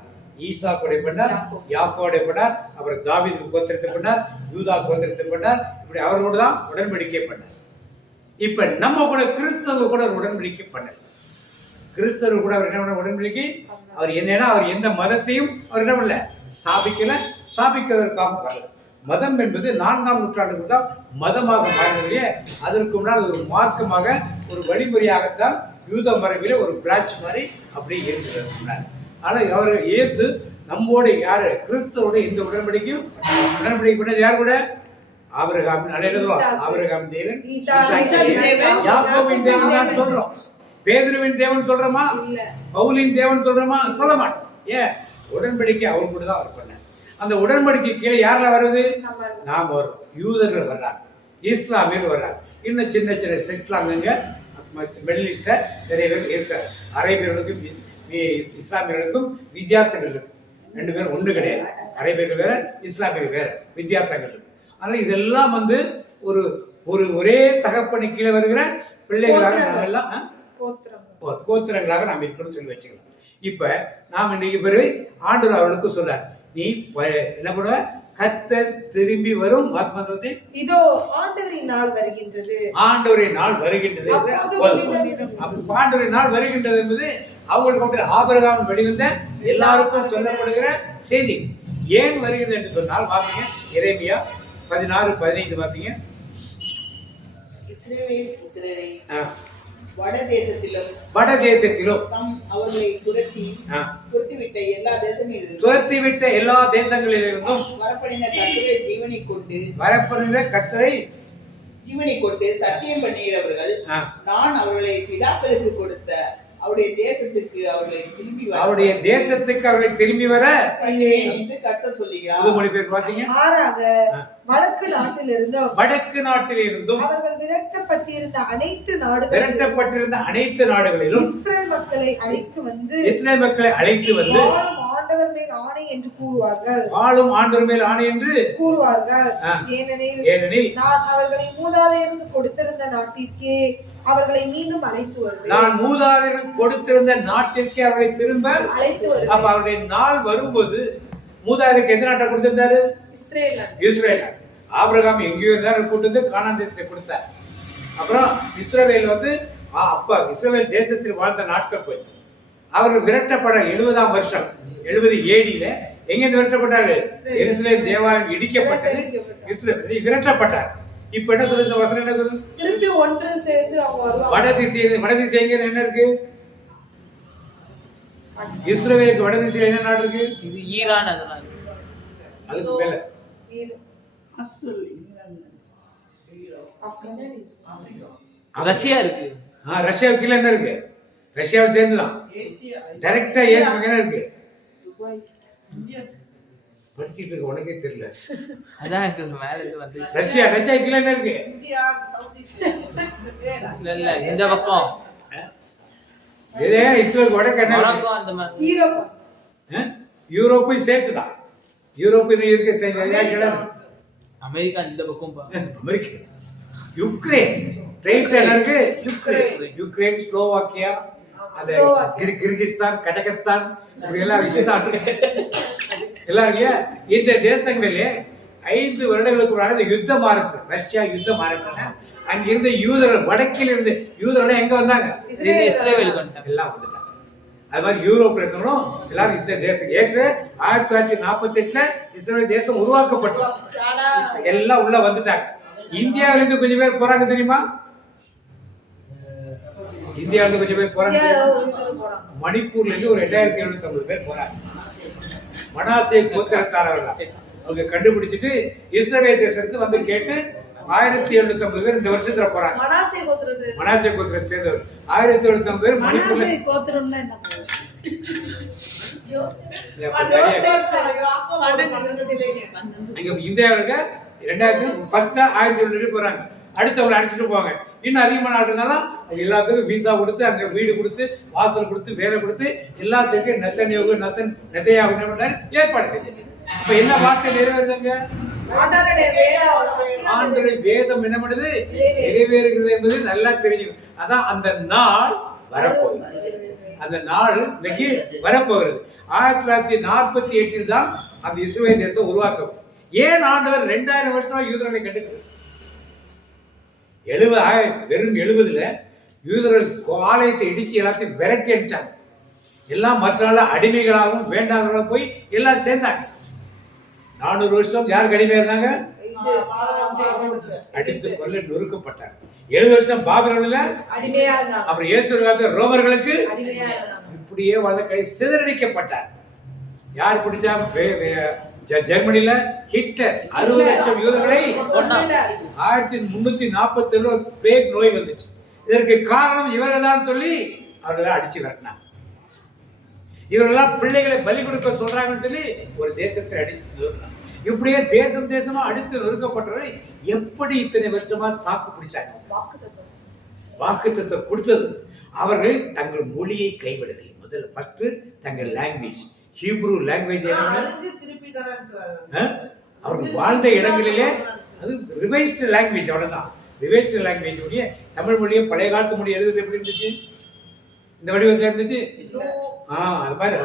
ஈசாக்குடைய பண்ணார், யாக்கோடைய பண்ணார், அப்புறம் தாவீது கோத்திரத்தை பண்ணார், யூதா கோத்திரத்தை பண்ணார். இப்படி அவரோடு தான் உடன்படிக்கை பண்ணார். இப்ப நம்ம கூட கிறிஸ்தவ கூட உடன்படிக்கை பண்ணார். கிறிஸ்தவர் கூட அவர் என்ன பண்ண உடன்படிக்கை? அவர் என்னன்னா அவர் எந்த மதத்தையும் அவர் என்ன பண்ணல, ஸ்தாபிக்கல, ஸ்தாபிக்கிறதற்காக வரல. மதம் என்பது 4ஆம் நூற்றாண்டுக்கு தான் மதமாக மாறினதே. அதற்கு முன்னால் ஒரு மார்க்கமாக ஒரு வழிமுறையாகத்தான் யூத மரபில ஒரு பிரான்ச் மாதிரி அப்படி இருக்கிறார். ஆனால் அவர் ஏற்று நம்மோட யாரு கிறிஸ்தவோட இந்த உடன்படிக்கையும் உடன்படிக்கை பண்ணது யார் கூட? ஆபிரகாம் ஆபிரகாம் தேவன், யாக்கோபின் தேவன் தான் சொல்றோம். பேதுருவின் தேவன் சொல்றோமா? பவுலின் தேவன் சொல்றோமா? சொல்ல மாட்டோம். ஏன்? உடன்படிக்கை அவர் கூட தான் அவர் பண்ணார். அந்த உடன்படிக்கை கீழே யாரெல்லாம் வருது? நாம் வரும். யூதர்கள் வர்றாங்க, இஸ்லாமியர்கள் வர்றாங்க, இன்னும் சின்ன சின்ன செட்லாங்க மிடில் ஈஸ்ட்ல நிறைய பேர் இருக்காரு. அரேபியர்களுக்கும் இஸ்லாமியர்களுக்கும் வித்தியாசங்கள் இருக்கு. 2 பேரும் ஒன்று கிடையாது. அரேபியர்கள் வேற, இஸ்லாமியர்கள் வேற, வித்தியாசங்கள் இருக்கு. அதனால இதெல்லாம் வந்து ஒரு ஒரு ஒரே தகப்பனு கீழே வருகிற பிள்ளைகளாக நம்ம எல்லாம் கோத்திரங்களாக நாம் இருக்கணும்னு சொல்லி வச்சுக்கலாம். இப்ப நாம் இன்னைக்கு பிறகு ஆண்டவர் அவர்களுக்கு சொல்றார், நீ என்ன பண்ணுவ? கர்த்தர் திரும்பி வரும் வாசமந்தத்தை இதோ ஆண்டவரின் நாள் வருகின்றது. ஆண்டவரின் நாள் வருகின்றது. ஆண்டவரின் நாள் வருகின்றது என்பது அவங்களுக்கு வந்து ஆபிரகாம் வெளிவந்த எல்லாருக்கும் சொல்லப்படுகிற செய்தி. ஏன் வருகிறது என்று சொன்னால் வாசிங்க எரேமியா 16:15 வாசிங்க. இஸ்ரவேல் புத்திரரை வடதேசத்திலும் அவர்களை துரத்திவிட்ட எல்லா தேசங்களிலிருந்தும் வரப்பண்ணின கர்த்தரை ஜீவனை கொண்டு சத்தியம் பண்ணுகிறவர்கள் நான் அவர்களை பிதாக்களுக்கு கொடுத்த அவருடைய தேசத்துக்கு அவர்களை திரும்பி வர என்று கர்த்தர் சொல்லுகிறார். மாறாக வடக்கு நாட்டிலிருந்தும் அவர்கள் விரட்டப்பட்டிருந்த அனைத்து நாடுகளிலும் இஸ்ரவேல் மக்களை அழைத்து வந்து ஆண்டவர் மேல் ஆணை என்று கூறுவார்கள். வாழும் ஆண்டவர் மேல் ஆணை என்று கூறுவார்கள். ஏனெனில் நான் அவர்களை மூதாதையருக்கு கொடுத்திருந்த நாட்டிற்கே அவர்களை மீண்டும் அழைத்து வருவேன். நான் மூதாதையருக்கு கொடுத்திருந்த நாட்டிற்கே அவர்களை திரும்ப அழைத்து வருவேன். அப்ப அவருடைய நாள் வரும்போது மூதாதையருக்கு எந்த நாட்டை கொடுத்திருந்தாரு? இஸ்ரேல். ஆபிரகாம் எங்கேயோ இருந்தாரு, கூட்டு வந்து கானான் தேசத்தை கொடுத்தார். அப்புறம் இஸ்ரவேல் வந்து அப்ப இஸ்ரவேல் தேசத்தில் வாழ்ந்த நாட்கள் போய் அவர்கள் விரட்டப்பட 70ஆம் வருஷம் 70 AD எங்கிருந்து விரட்டப்பட்டார்கள்? எருசலேம் தேவாலயம் இடிக்கப்பட்டது, விரட்டப்பட்டார். இப்ப என்ன சொல்லுது இந்த வசனம்? என்ன சொல்லுது? திருப்பி ஒன்று சேர்ந்து அவங்க வருவாங்க. வடதிசை என்ன இருக்கு? இஸ்ரவேலுக்கு வடதிசையில என்ன நாடு இருக்கு? இது ஈரான். அதனால அதுக்கு மேல ரஷ்யா இருக்கு. ரஷ்யாவுக்கு கீழே என்ன இருக்கு? ரஷ்யாவை சேர்ந்துதான் டைரக்டா என்ன இருக்கு? படிச்சுட்டு இருக்க உனக்கே தெரியல. அதான் மேல இது வந்து ரஷ்யா கீழே என்ன இருக்கு? இல்ல இந்த பக்கம் இஸ்ரேலுக்கு வடக்கு என்ன இருக்கு? யூரோப்பை சேர்த்துதான். யூரோப் இருக்க அமெரிக்கா இந்த பக்கம். America, Ukraine, Ukraine, Slovakia, Kyrgyzstan, Kazakhstan, இப்படி எல்லாம் எல்லாம் இல்லையா? இந்த தேசங்களிலே 5 வருடங்களுக்கு முன்னாடி யுத்தம் ஆரம்பிச்சு, ரஷ்யா யுத்தம் ஆரம்பிச்சாங்க. அங்கிருந்து யூதர்கள், வடக்கில் இருந்து யூதர்கள் எங்க வந்தாங்க? இஸ்ரேல் எல்லாம் வந்துட்டாங்க. அது மாதிரி யூரோப்ல இருக்கணும் எல்லாரும் இந்த தேசம். 1948 இஸ்ரேல் தேசம் உருவாக்கப்பட்டது. எல்லாம் உள்ள வந்துட்டாங்க. இந்தியாவில இருந்து கொஞ்சம் பேர் போறாங்க தெரியுமா? இந்தியாவில இருந்து கொஞ்சம் பேர் போறாங்க. மணிப்பூர்ல இருந்து ஒரு 2750 பேர் போறாங்க. மனாசே கோத்திரத்தாரர்கள் அவங்க கண்டுபிடிச்சிட்டு இஸ்ரவேல் தேசத்துக்கு வந்து கேட்டு 1750 பேர் இந்த வருஷத்துல போறாங்க. மனாசே கோத்திரத்தை சேர்ந்தவர் 1750 பேர் மணிப்பூர்ல. இந்தியாவுக்கு 2010 1700 போறாங்க. அடுத்தவங்களை அடிச்சுட்டு போவாங்க. இன்னும் அதிகமான ஆள் இருந்தாலும் எல்லாத்துக்கும் விசா கொடுத்து, அங்க வீடு கொடுத்து, வாசல் கொடுத்து, வேலை கொடுத்து, எல்லாத்துக்கும் நெத்தன்யாகு என்ன பண்ணாரு? ஏற்பாடு செஞ்சு. அப்ப என்ன வார்த்தை நிறைவேறுதுங்க? ஆண்டவருடைய வேதம் என்ன பண்ணுது? நிறைவேறுகிறது என்பது நல்லா தெரியும். அதான் அந்த நாள் வரப்போகுது. அந்த நாள் இன்னைக்கு வரப்போகிறது. 1948 தான் அந்த இஸ்ரவேல் தேசம் உருவாக்கப்படும். ஏன் ஆண்டவர் 2000 வருஷமா யூதர்களை கண்டுக்கிறது? வெறும் 70ல யூதர்கள் ஆலயத்தை இடிச்சு எல்லாத்தையும் விரட்டி அடிச்சாங்க. எல்லாம் மற்ற அடிமைகளாகவும் வேண்டாதவர்களாக போய் எல்லாரும் சேர்ந்தாங்க. 400 வருஷம் யாருக்கு அடிமையா இருந்தாங்க? அடித்து கொல்ல நொறுக்கப்பட்டார். 7 வருஷம் பாபிலோன்ல அடிமையா இருந்தாங்க. அப்புறம் இயேசு காலத்துல ரோமர்களுக்கு இப்படியே வழக்கை சிதறடிக்கப்பட்டார். யார் பிடிச்சா? ஜெர்மனில ஹிட்லர் 60 லட்சம் யூதர்களை 1347 பிளேக் நோய் வந்துச்சு. இதற்கு காரணம் இவர்கள் தான் சொல்லி அவர்களை அடிச்சு விரட்டினாங்க. இவர்களெல்லாம் பிள்ளைகளை பலி கொடுக்க சொல்றாங்கன்னு சொல்லி ஒரு தேசத்தை அடிச்சு நொறுக்கினாங்க. இப்படியே தேசமா அடித்து நொறுக்கப்பட்டவரை எப்படி இத்தனை வருஷமா தாக்கு பிடிச்சாங்க? வாக்குத்தத்தம் கொடுத்தது. அவர்கள் தங்கள் மொழியை கைவிடவில்லை. முதல்ல ஃபர்ஸ்ட் தங்கள் லாங்குவேஜ், ஹீப்ரூ லாங்குவேஜ் அவர்கள் வாழ்ந்த இடங்களிலே அது ரிவைஸ்டு லாங்குவேஜ். அவ்வளவுதான் ரிவைஸ்டு லாங்குவேஜ். உடைய தமிழ் மொழியை பழைய காலத்து மொழி எழுதுறது எப்படி இருந்துச்சு? இந்த வடிவத்தில் இருந்துச்சு. அது மாதிரி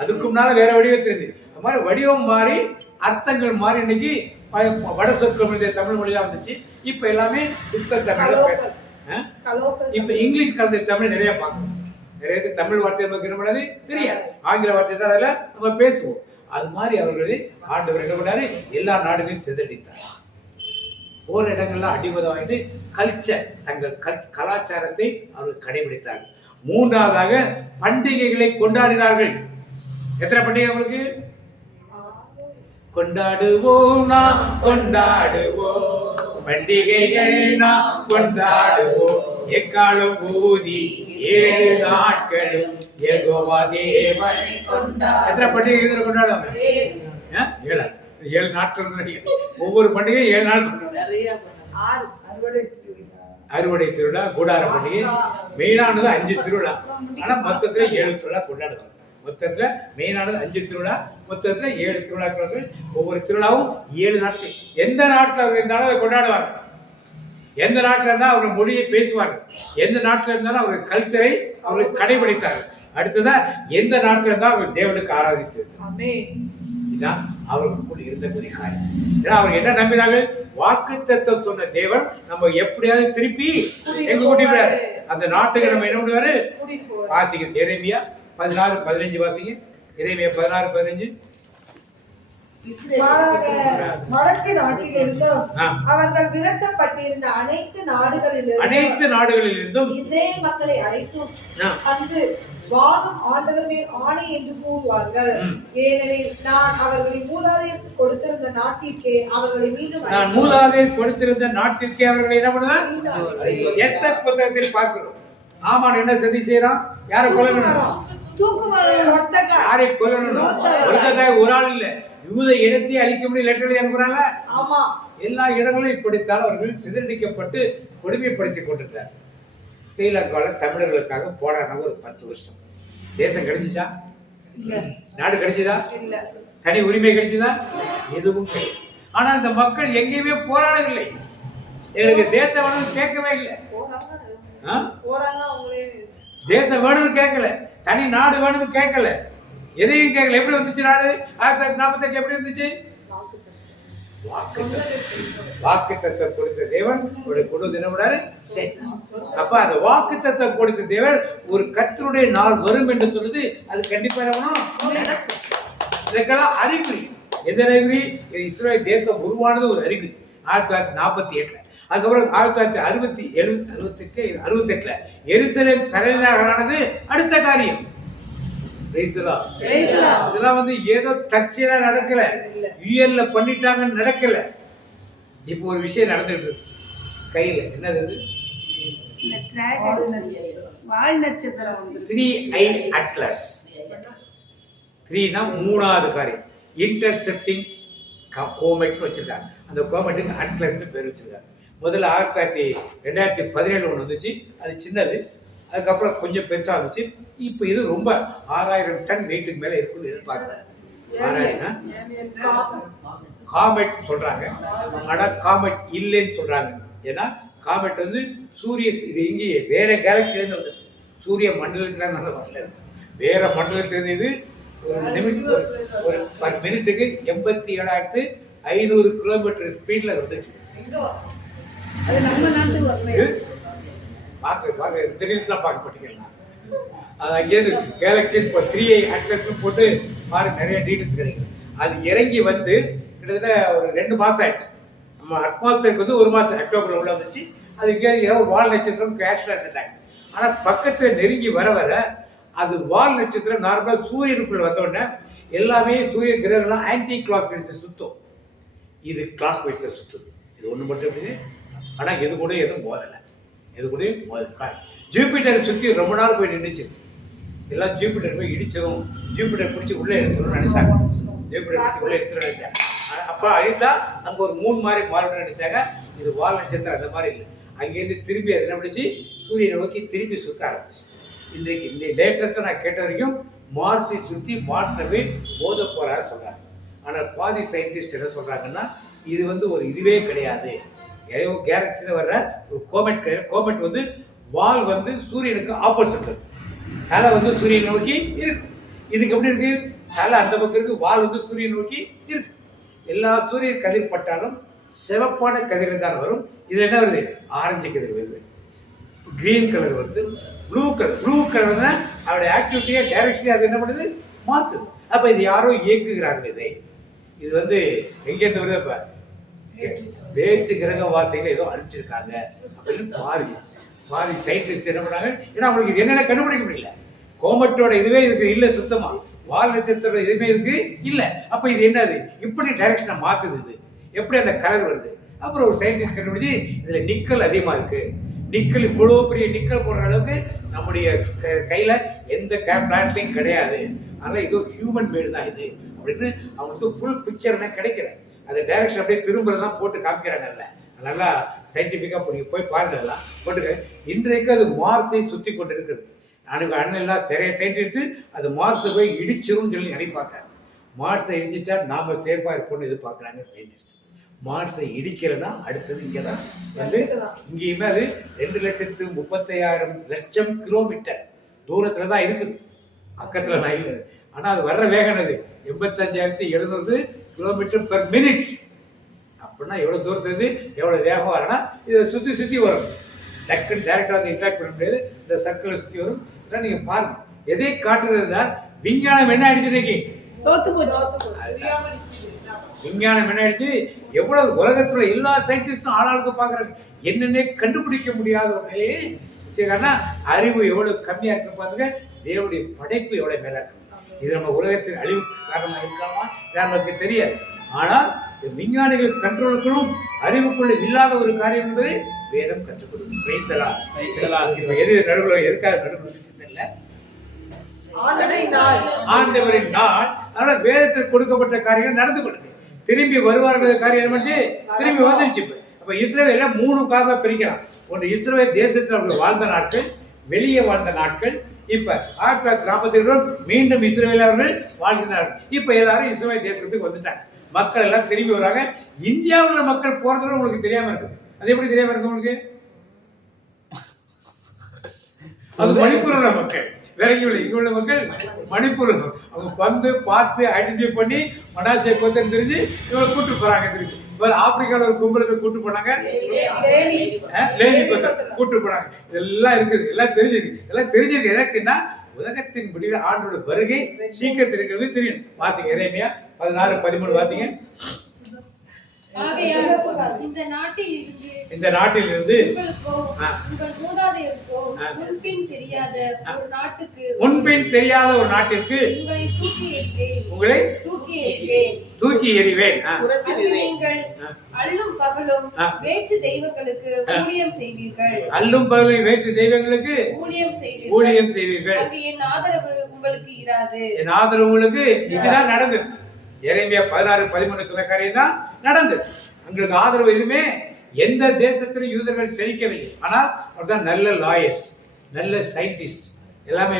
அதுக்கு முன்னால வேற வடிவத்தில் இருந்துச்சு. அது மாதிரி வடிவம் மாறி அர்த்தங்கள் மாறி இன்னைக்கு வட சொற்கள் தமிழ் மொழியா வந்துச்சு. இப்ப எல்லாமே சுத்த தமிழ். இப்ப இங்கிலீஷ் கலந்த தமிழ் நிறைய பார்க்கணும். நிறைய பேர் தமிழ் வார்த்தை நமக்கு என்ன பண்ணாது தெரியாது, ஆங்கில வார்த்தை தான் அதில் நம்ம பேசுவோம். அது மாதிரி அவர்களை ஆண்டவர் என்ன பண்ணாரு, எல்லா நாடுகளையும் சிதறடித்தார். போற இடங்கள்லாம் அடிமதமாயிட்டு கல்ச்சர், தங்கள் கலாச்சாரத்தை அவர்கள் கடைபிடித்தார்கள். மூன்றாவதாக பண்டிகைகளை கொண்டாடினார்கள். எத்தனை பண்டிகை அவங்களுக்கு? கொண்டாடுவோம் நாம் கொண்டாடுவோம், பண்டிகைகள் நாம் கொண்டாடுவோம், எக்காலம் ஊதி 7 நாட்களும் யெகோவா தேவனை கொண்டாடுவோம். எத்தனை பண்டிகை இதுல கொண்டாடுவாங்க? 7 நாட்கள். ஒவ்வொரு பண்டிகையும் 7 நாள் அறுவடை திருவிழா, கூடார பண்டிகை, மெயினானது 5 திருவிழா. ஆனா மொத்தத்துல 7 திருவிழா கொண்டாடுவாங்க. மொத்தத்துல மெயினானது 5 திருவிழா, மொத்தத்துல 7 திருவிழாக்கள். ஒவ்வொரு திருவிழாவும் 7 நாட்கள். எந்த நாட்டில் அவங்க இருந்தாலும் அதை கொண்டாடுவாங்க. எந்த நாட்டில் இருந்தாலும் அவங்க மொழியை பேசுவாங்க. எந்த நாட்டில் இருந்தாலும் அவங்க கல்ச்சரை அவங்களுக்கு கடைபிடித்தார்கள். அடுத்ததா எந்த நாட்டில் இருந்தாலும் அவங்க தேவனுக்கு ஆராதித்து, இதுதான் அவர்களுக்குள் இருந்த பெரிய காரியம். ஏன்னா அவங்க என்ன நம்பினார்கள்? வாக்குத்தத்தம் சொன்ன தேவன் நம்ம எப்படியாவது திருப்பி எங்க கூட்டிடுறாரு, அந்த நாட்டுக்கு நம்ம என்ன பண்ணுவாரு வாசிங்க. எரேமியா 16:15 வாசிங்க. எரேமியா 16:15. வடக்கு நாட்டிலிருந்தும் அவர்கள் விரட்டப்பட்டிருந்த அனைத்து நாடுகளிலிருந்தும் இஸ்ரேல் மக்களை அழைத்தும் வந்து வாழும் ஆண்டவர் மேல் ஆணை என்று கூறுவார்கள். ஏனெனில் நான் அவர்களை மூதாதையருக்கு கொடுத்திருந்த நாட்டிற்கே அவர்களை மீண்டும் நான் மூதாதையர் கொடுத்திருந்த நாட்டிற்கே அவர்களை என்ன பண்ணுவேன்? எஸ்தர் புத்தகத்தில் பார்க்கிறோம். ஆமான் என்ன சதி செய்யறான்? யாரை கொல்லணும்? யாரை கொல்லணும்? ஒருத்தர் ஒரு ஆள் இல்ல, யூத இடத்தை அழிக்க முடியும் லெட்டர் அனுப்புறாங்க. ஆமா, எல்லா இடங்களும் இப்படித்தான் அவர்கள் சிதறடிக்கப்பட்டு கொடுமைப்படுத்திக் கொண்டிருந்தார். ஸ்ரீலங்காவில் தமிழர்களுக்காக போராடின ஒரு 10 வருஷம். தேசம் கிடைச்சிச்சா? நாடு கிடைச்சதா? தனி உரிமை கிடைச்சதா? எதுவும் கிடையாது. ஆனா இந்த மக்கள் எங்கேயுமே போராடவில்லை. எங்களுக்கு தேசம் வேணும்னு கேட்கவே இல்லை. தேசம் வேணும்னு கேட்கல, தனி நாடு வேணும்னு கேட்கல, எதையும் கேட்கல. எப்படி வந்துச்சு நாடு? 1948 எப்படி இருந்துச்சு? வாக்குத்தத்தம் கொடுத்த தேவன் ஒரு குழு தினமுடாரு. அப்ப அந்த வாக்குத்தத்தம் கொடுத்த தேவன் ஒரு கர்த்தருடைய நாள் வரும் என்று சொல்லுது. அது கண்டிப்பா நடக்கும். இதுக்கெல்லாம் அறிகுறி. எந்த அறிகுறி? இஸ்ரேல் தேசம் உருவானது ஒரு அறிகுறி 1948. அதுக்கப்புறம் 1968 எருசலேம் தலைநகரானது அடுத்த காரியம். இதெல்லாம் வந்து ஏதோ தற்செயலா நடக்கல, யுஎன்ல பண்ணிட்டாங்கன்னு நடக்கல. இப்போ ஒரு விஷயம் நடந்துட்டு இருக்கு ஸ்கைல. என்னது? வால் நட்சத்திரம். 3i atlas. 3னா மூணாவது காரியம். இன்டர்செப்டிங் கோமெட் வச்சிருக்காங்க. அந்த கோமெட்டுக்கு அட்லஸ்னு பேர் வச்சிருக்காங்க. முதல்ல 2017 ஒன்று வந்துச்சு, அது சின்னது. அதுக்கப்புறம் கொஞ்சம் பெருசா இருந்துச்சு. இப்போ இது ரொம்ப 6000 டன் வெயிட்டுக்கு மேல இருக்குன்னு எதிர்பார்க்கிறேன். காமெட் சொல்றாங்க, ஆனா காமெட் இல்லைன்னு சொல்றாங்க. ஏன்னா காமெட் வந்து சூரிய இது இங்கேயே வேற கேலக்சில இருந்து வந்து சூரிய மண்டலத்துல வரல, வேற மண்டலத்துல இருந்து. ஒரு பர் மினிட்டுக்கு 87,500 கிலோமீட்டர் ஸ்பீட்ல வந்துச்சு. பார்க்க மாட்டீங்களா? அது அங்கேயிருந்து கேலக்சி 3i அட்லஸ் போட்டு பாருங்க, நிறைய டீடைல்ஸ் கிடைக்கும். அது இறங்கி வந்து கிட்டத்தட்ட ஒரு 2 மாசம் ஆயிடுச்சு. நம்ம அட்மாஸ்பியருக்கு வந்து 1 மாசம் அக்டோபர்ல உள்ள வந்துச்சு. அதுக்கு ஒரு வால் நட்சத்திரம் கேஷ்ல இருந்துட்டாங்க. ஆனா பக்கத்துல நெருங்கி வர வர அது வால் நட்சத்திரம் நார்மலா சூரியனுக்குள்ள வந்த உடனே எல்லாமே சூரிய கிரகங்கள்லாம் ஆன்டி கிளாக் வைஸ்ல சுத்தும். இது கிளாக் வைஸ்ல சுத்துது. இது ஒண்ணு மட்டும் இருக்குது. ஆனா எது கூட எதுவும் மோதலை. எது கூட மோதல். ஜூபிட்டர் சுத்தி ரொம்ப நாள் போய் நின்றுச்சு. எல்லாம் ஜூபிட்டர் போய் இடிச்சதும் ஜூபிட்டர் பிடிச்சி உள்ள எடுத்துடணும்னு நினைச்சாங்க. ஜூபிட்டர் பிடிச்சி உள்ள எடுத்துடணும்னு நினைச்சாங்க. அப்ப அழித்தா அங்க ஒரு 3 மாதிரி மாறணும்னு நினைச்சாங்க. இது வால் நட்சத்திரம் அந்த மாதிரி இல்லை. அங்கேருந்து திரும்பி அது என்ன பண்ணிச்சு, சூரியனை நோக்கி திரும்பி சுத்த ஆரம்பிச்சு. இன்றைக்கு இந்த லேட்டஸ்டா நான் கேட்ட வரைக்கும் மார்ஸை சுத்தி மார்ஸ்ல மோத போறாரு சொல்றாங்க. ஆனா பாதி சயின்டிஸ்ட் என்ன சொல்றாங்கன்னா, இது வந்து ஒரு இதுவே கிடையாது, ஏதோ கேலக்சில வர்ற ஒரு கோமெட் கிடையாது. கோமெட் வந்து வால் வந்து சூரியனுக்கு ஆப்போசிட், தலை வந்து சூரியனை நோக்கி இருக்கு. இதுக்கு எப்படி இருக்கு? தலை அந்த பக்கம் இருக்கு, வால் வந்து சூரியனை நோக்கி இருக்கு. எல்லா சூரிய கதிர் பட்டாலும் சிவப்பான கதிர் தான் வரும். இது என்ன வருது? ஆரஞ்சு கதிர் வருது. கிரீன் கலர் வருது, ப்ளூ கலர்னா அவருடைய ஆக்டிவிட்டியை டைரக்ஷனே அது என்ன பண்ணுது, மாத்துது. அப்ப இது யாரோ இயக்குகிறார்கள். இது வந்து எங்கேருந்து வருது, இப்ப வேற்று கிரக வார்த்தைகளை ஏதோ அனுப்பிச்சிருக்காங்க அப்படின்னு பாதி சயின்டிஸ்ட் என்ன பண்ணாங்க, ஏன்னா அவங்களுக்கு இது என்னென்ன கண்டுபிடிக்க முடியல. கோமட்டோட இதுவே இருக்கு இல்ல, சுத்தமா வால் நட்சத்திரோட இதுவே இருக்கு இல்ல. அப்ப இது என்னது, இப்படி டைரக்ஷனை மாத்துது, இது எப்படி அந்த கலர் வருது. அப்புறம் ஒரு சயின்டிஸ்ட் கண்டுபிடிச்சு இதுல நிக்கல் அதிகமா இருக்கு, நிக்கல் இவ்வளவு பெரிய நிக்கல் போடுற அளவுக்கு நம்முடைய கையில எந்த பிளான்ட்லையும் கிடையாது, அதனால இது ஹியூமன் மேடு தான் இது அப்படின்னு அவங்களுக்கு ஃபுல் பிக்சர் கிடைக்கிற அந்த டைரக்ஷன் அப்படியே திரும்புறதான் போட்டு காமிக்கிறாங்க. அதில் நல்லா சயின்டிஃபிக்காக போய் பாருங்க, அதெல்லாம் போட்டுக்க. இன்றைக்கு அது மார்ஸை சுற்றி கொண்டு இருக்குது. நானுக்கு அண்ணன் எல்லாம் நிறைய சயின்டிஸ்ட் அது மார்ஸை போய் இடிச்சிரும்னு சொல்லி நினைப்பாங்க. மார்ஸை இடிச்சிட்டா நாம சேஃபாக இருப்போம்னு எதிர்பார்க்குறாங்க சயின்டிஸ்ட். மார்ஸை இடிக்கிறதா அடுத்தது இங்கே தான் வந்து இங்கேயுமே அது 2,35,000 கிலோமீட்டர் தூரத்தில் தான் இருக்குது, பக்கத்தில் தான் இல்லை. ஆனால் அது வர்ற வேகம் அது 85,700 கிலோமீட்டர் பெர் மினிட். அப்படின்னா எவ்வளோ தூரத்துலேருந்து எவ்வளோ வேகம் வரனா இதை சுற்றி வரும். டக்குன்னு டேரெக்டாக வந்து இன்ட்ராக்ட் பண்ண முடியாது, இந்த சர்க்கிளை சுற்றி வரும். இதெல்லாம் நீங்கள் பாருங்க, எதை காட்டுறது தான் விஞ்ஞானம் என்ன ஆயிடுச்சு இன்னைக்கு, தோத்து போச்சு. விஞ்ஞானம் என்ன ஆயிடுச்சு, எவ்வளவு உலகத்துல எல்லா சயின்டிஸ்டும் ஆளாளுக்கு பார்க்குறாங்க, என்னன்னே கண்டுபிடிக்க முடியாத ஒரு நிலையை வச்சுக்காங்கன்னா அறிவு எவ்வளவு கம்மியா இருக்கு பாருங்க. தேவனுடைய படைப்பு எவ்வளவு மேல இருக்கு. இது நம்ம உலகத்தின் அழிவு காரணமா இருக்காமா நமக்கு தெரியாது. ஆனால் விஞ்ஞானிகள் கண்ட்ரோலுக்குள்ளும் அறிவுக்குள்ள இல்லாத ஒரு காரியம் என்பதை வேதம் கற்றுக் கொடுக்கும். எது நடுவில் இருக்காது, நடுவில் தெரியல. ஆண்டவரின் நாள், அதனால வேதத்தில் கொடுக்கப்பட்ட காரியங்கள் நடந்து கொடுக்கு. திரும்பி வருவார்கள் காரியம் வந்து திரும்பி வந்துருச்சு. அப்ப இஸ்ரவேல 3 காரணம் பிரிக்கலாம். ஒன்று இஸ்ரவேல் தேசத்தில் அவர்கள் வாழ்ந்த நாட்கள், வெளியே வாழ்ந்த நாட்கள். இப்ப 1940 மீண்டும் இஸ்ரவேல் அவர்கள் வாழ்கிறார்கள். இப்ப எல்லாரும் இஸ்ரவேல் தேசத்துக்கு வந்துட்டாங்க. மக்கள் எல்லாம் திரும்பி வராங்க. இந்தியாவில் மக்கள் போறதுல உங்களுக்கு தெரியாம இருக்குது. அது எப்படி தெரியாம இருக்கு உங்களுக்கு? அது மணிப்பூரோட மக்கள், வேற இங்க உள்ள மக்கள் மணிப்பூர். அவங்க வந்து பார்த்து ஐடென்டிஃபை பண்ணி மனாசை கோத்தன் தெரிஞ்சு இவங்களை கூட்டு போறாங்க. திரும்பி இவர் ஆப்பிரிக்காவில் ஒரு கும்பலை போய் கூட்டு போனாங்க, லேடி கோத்தன் கூட்டு போனாங்க. இதெல்லாம் இருக்குது, எல்லாம் தெரிஞ்சிருக்கு. எல்லாம் தெரிஞ்சிருக்கு எனக்குன்னா உலகத்தின் முடிவில் ஆண்டோட வருகை சீக்கிரத்தில் இருக்கிறது தெரியும். பாத்தீங்க எரேமியா 16:13 பாத்தீங்க. இந்த நாட்டில் இருந்து முன்பின் தெரியாத ஒரு நாட்டிற்கு உங்களை தூக்கி எறிவேன். அல்லும் பகலும் வேற்று தெய்வங்களுக்கு ஊழியம் செய்வீர்கள். அல்லும் பகலும் வேற்று தெய்வங்களுக்கு ஊழியம் செய்வீர்கள். என் ஆதரவு உங்களுக்கு இராது. என் ஆதரவு உங்களுக்கு இதுதான் நடந்தது. எரேமியா 16:13 சொன்ன காரியம் தான் நடந்தது. உங்களுக்கு ஆதரவு எதுவுமே எந்த தேசத்திலும் யூதர்கள் செழிக்கவில்லை. ஆனால் அவர்தான் நல்ல லாயர்ஸ், நல்ல சயின்டிஸ்ட், எல்லாமே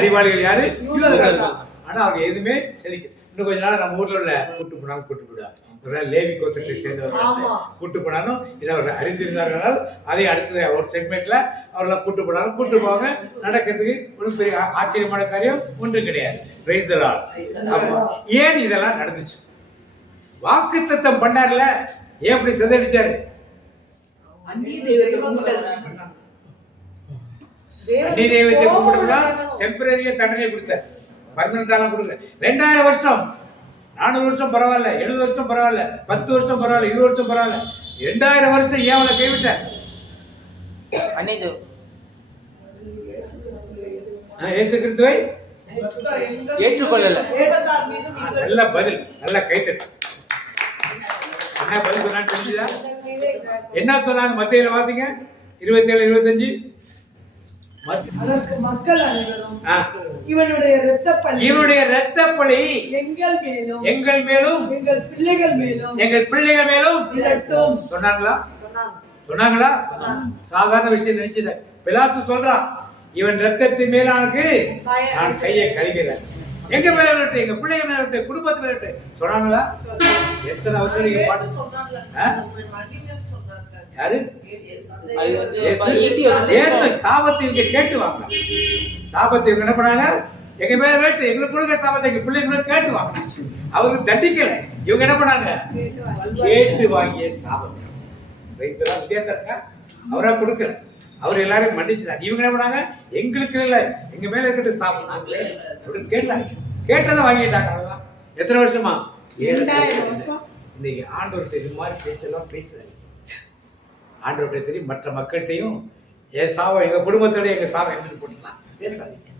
அறிவாளிகள் யாரு? யூதர்கள் தான். ஆனா அவங்க எதுவுமே செழிக்க. இன்னும் கொஞ்ச நாள் நம்ம ஊர்ல உள்ள கூட்டு போனாலும் கூட்டு போடுவாங்க. லேவி கோத்திரத்தை சேர்ந்தவர்கள் கூட்டு போனாலும் இதை அவர்கள் அறிந்திருந்தார்கள். அதை அடுத்தது ஒரு செக்மெண்ட்ல அவர்லாம் கூட்டு போனாலும் கூட்டு போவாங்க. நடக்கிறதுக்கு ஒரு பெரிய ஆச்சரியமான காரியம் ஒன்றும் கிடையாது. ஏன் இதெல்லாம் நடந்துச்சு? வாக்கு தத்தம் பண்ணார்ல, ஏன் அப்படி சிதறடிச்சாரு? அந்நிய தெய்வத்தை கும்பிடுறா டெம்பரரியா தண்டனை கொடுத்தார், பர்மனண்டாலாம் கொடுக்கல. 2000 வருஷம், 400 வருஷம் பரவாயில்ல, 70 வருஷம் பரவாயில்ல, 10 வருஷம் பரவாயில்ல, 20 வருஷம் பரவாயில்ல, 2000 வருஷம் ஏன் அவளை கைவிட்ட? ஏசு கிறிஸ்துவை ஏற்றுக்கொள்ளல. நல்ல பதில், நல்ல கைத்தட்டு. என்ன பதில் சொன்னான்னு தெரிஞ்சுதா? என்ன சொன்னாங்க மத்தேயுல பாத்தீங்க 27-25? அதற்கு மக்கள் அனைவரும் இவனுடைய இரத்தப்பழி எங்கள் மேலும் எங்கள் பிள்ளைகள் மேலும் சொன்னாங்களா? சாதாரண விஷயம் நினைச்சத பிலாத்து சொல்றான், இவன் ரத்தத்தின் மேலானுக்கு நான் கையை கழுவிறேன். எங்க மேல விட்டு, எங்க பிள்ளைங்க மேல விட்டு, குடும்பத்து மேல விட்டு சொன்னாங்களா? எத்தனை அவசரம் யாரு தாபத்தை இவங்க கேட்டு வாங்க. தாபத்தை இவங்க என்ன பண்ணாங்க? எங்க மேல வேட்டு, எங்களுக்கு கொடுக்க தாபத்தை எங்க பிள்ளைங்களுக்கு கேட்டு வாங்க. அவருக்கு தண்டிக்கல, இவங்க என்ன பண்ணாங்க? கேட்டு வாங்கிய சாபம். வித்தியாசம் இருக்கா? அவரா கொடுக்கல, அவர் எல்லாரும் மன்னிச்சுட்டார். இவங்க என்ன பண்ணாங்க, எங்களுக்கு இல்லை எங்க மேல இருக்கட்டும் சாப்பிடுறாங்களே அப்படின்னு கேட்டாங்க. கேட்டதை வாங்கிட்டாங்க. அவ்வளவுதான். எத்தனை வருஷமா? 2000 வருஷம். இன்னைக்கு ஆண்டவர்கிட்ட இது மாதிரி பேச்செல்லாம் பேசுறாரு. ஆண்டவர்கிட்ட தெரியும், மற்ற மக்கள்கிட்டையும் என் சாவை எங்க குடும்பத்தோட எங்க சாவை எடுத்துட்டு போட்டுலாம் பேசாதீங்க.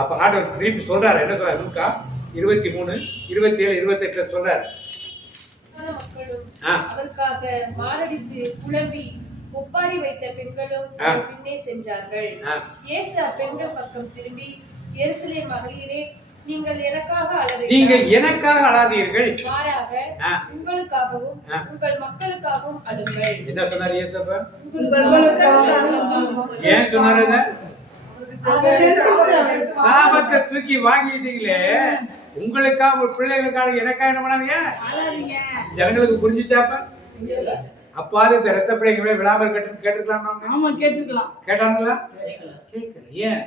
அப்ப ஆண்டவர் திருப்பி சொல்றாரு. என்ன சொல்றாரு? லூக்கா 23, 27, 28 சொல்றாரு. மக்களும் அவருக்காக மாரடித்து குழம்பி ஒப்பாரி வைத்த பெண்களும் பின்னே சென்றார்கள். இயேசு அப்பெண்கள் பக்கம் திரும்பி, எருசலேம் மகளிரே, நீங்கள் எனக்காக அழாதீர்கள், மாறாக உங்களுக்காகவும் உங்கள் மக்களுக்காகவும் அழுங்கள். என்ன சொன்னார் இயேசு? ஏன் சொன்னாரு? சாபத்தை தூக்கி வாங்கிட்டீங்களே, உங்களுக்காக ஒரு பிள்ளைகளுக்காக எனக்காக என்ன பண்ணாதீங்க. ஜனங்களுக்கு புரிஞ்சுச்சாப்ப? அப்பாது இந்த ரத்த பிள்ளைங்க விடாமல் கேட்டுக்கலாம். கேட்டாங்களா? கேட்கல. ஏன்?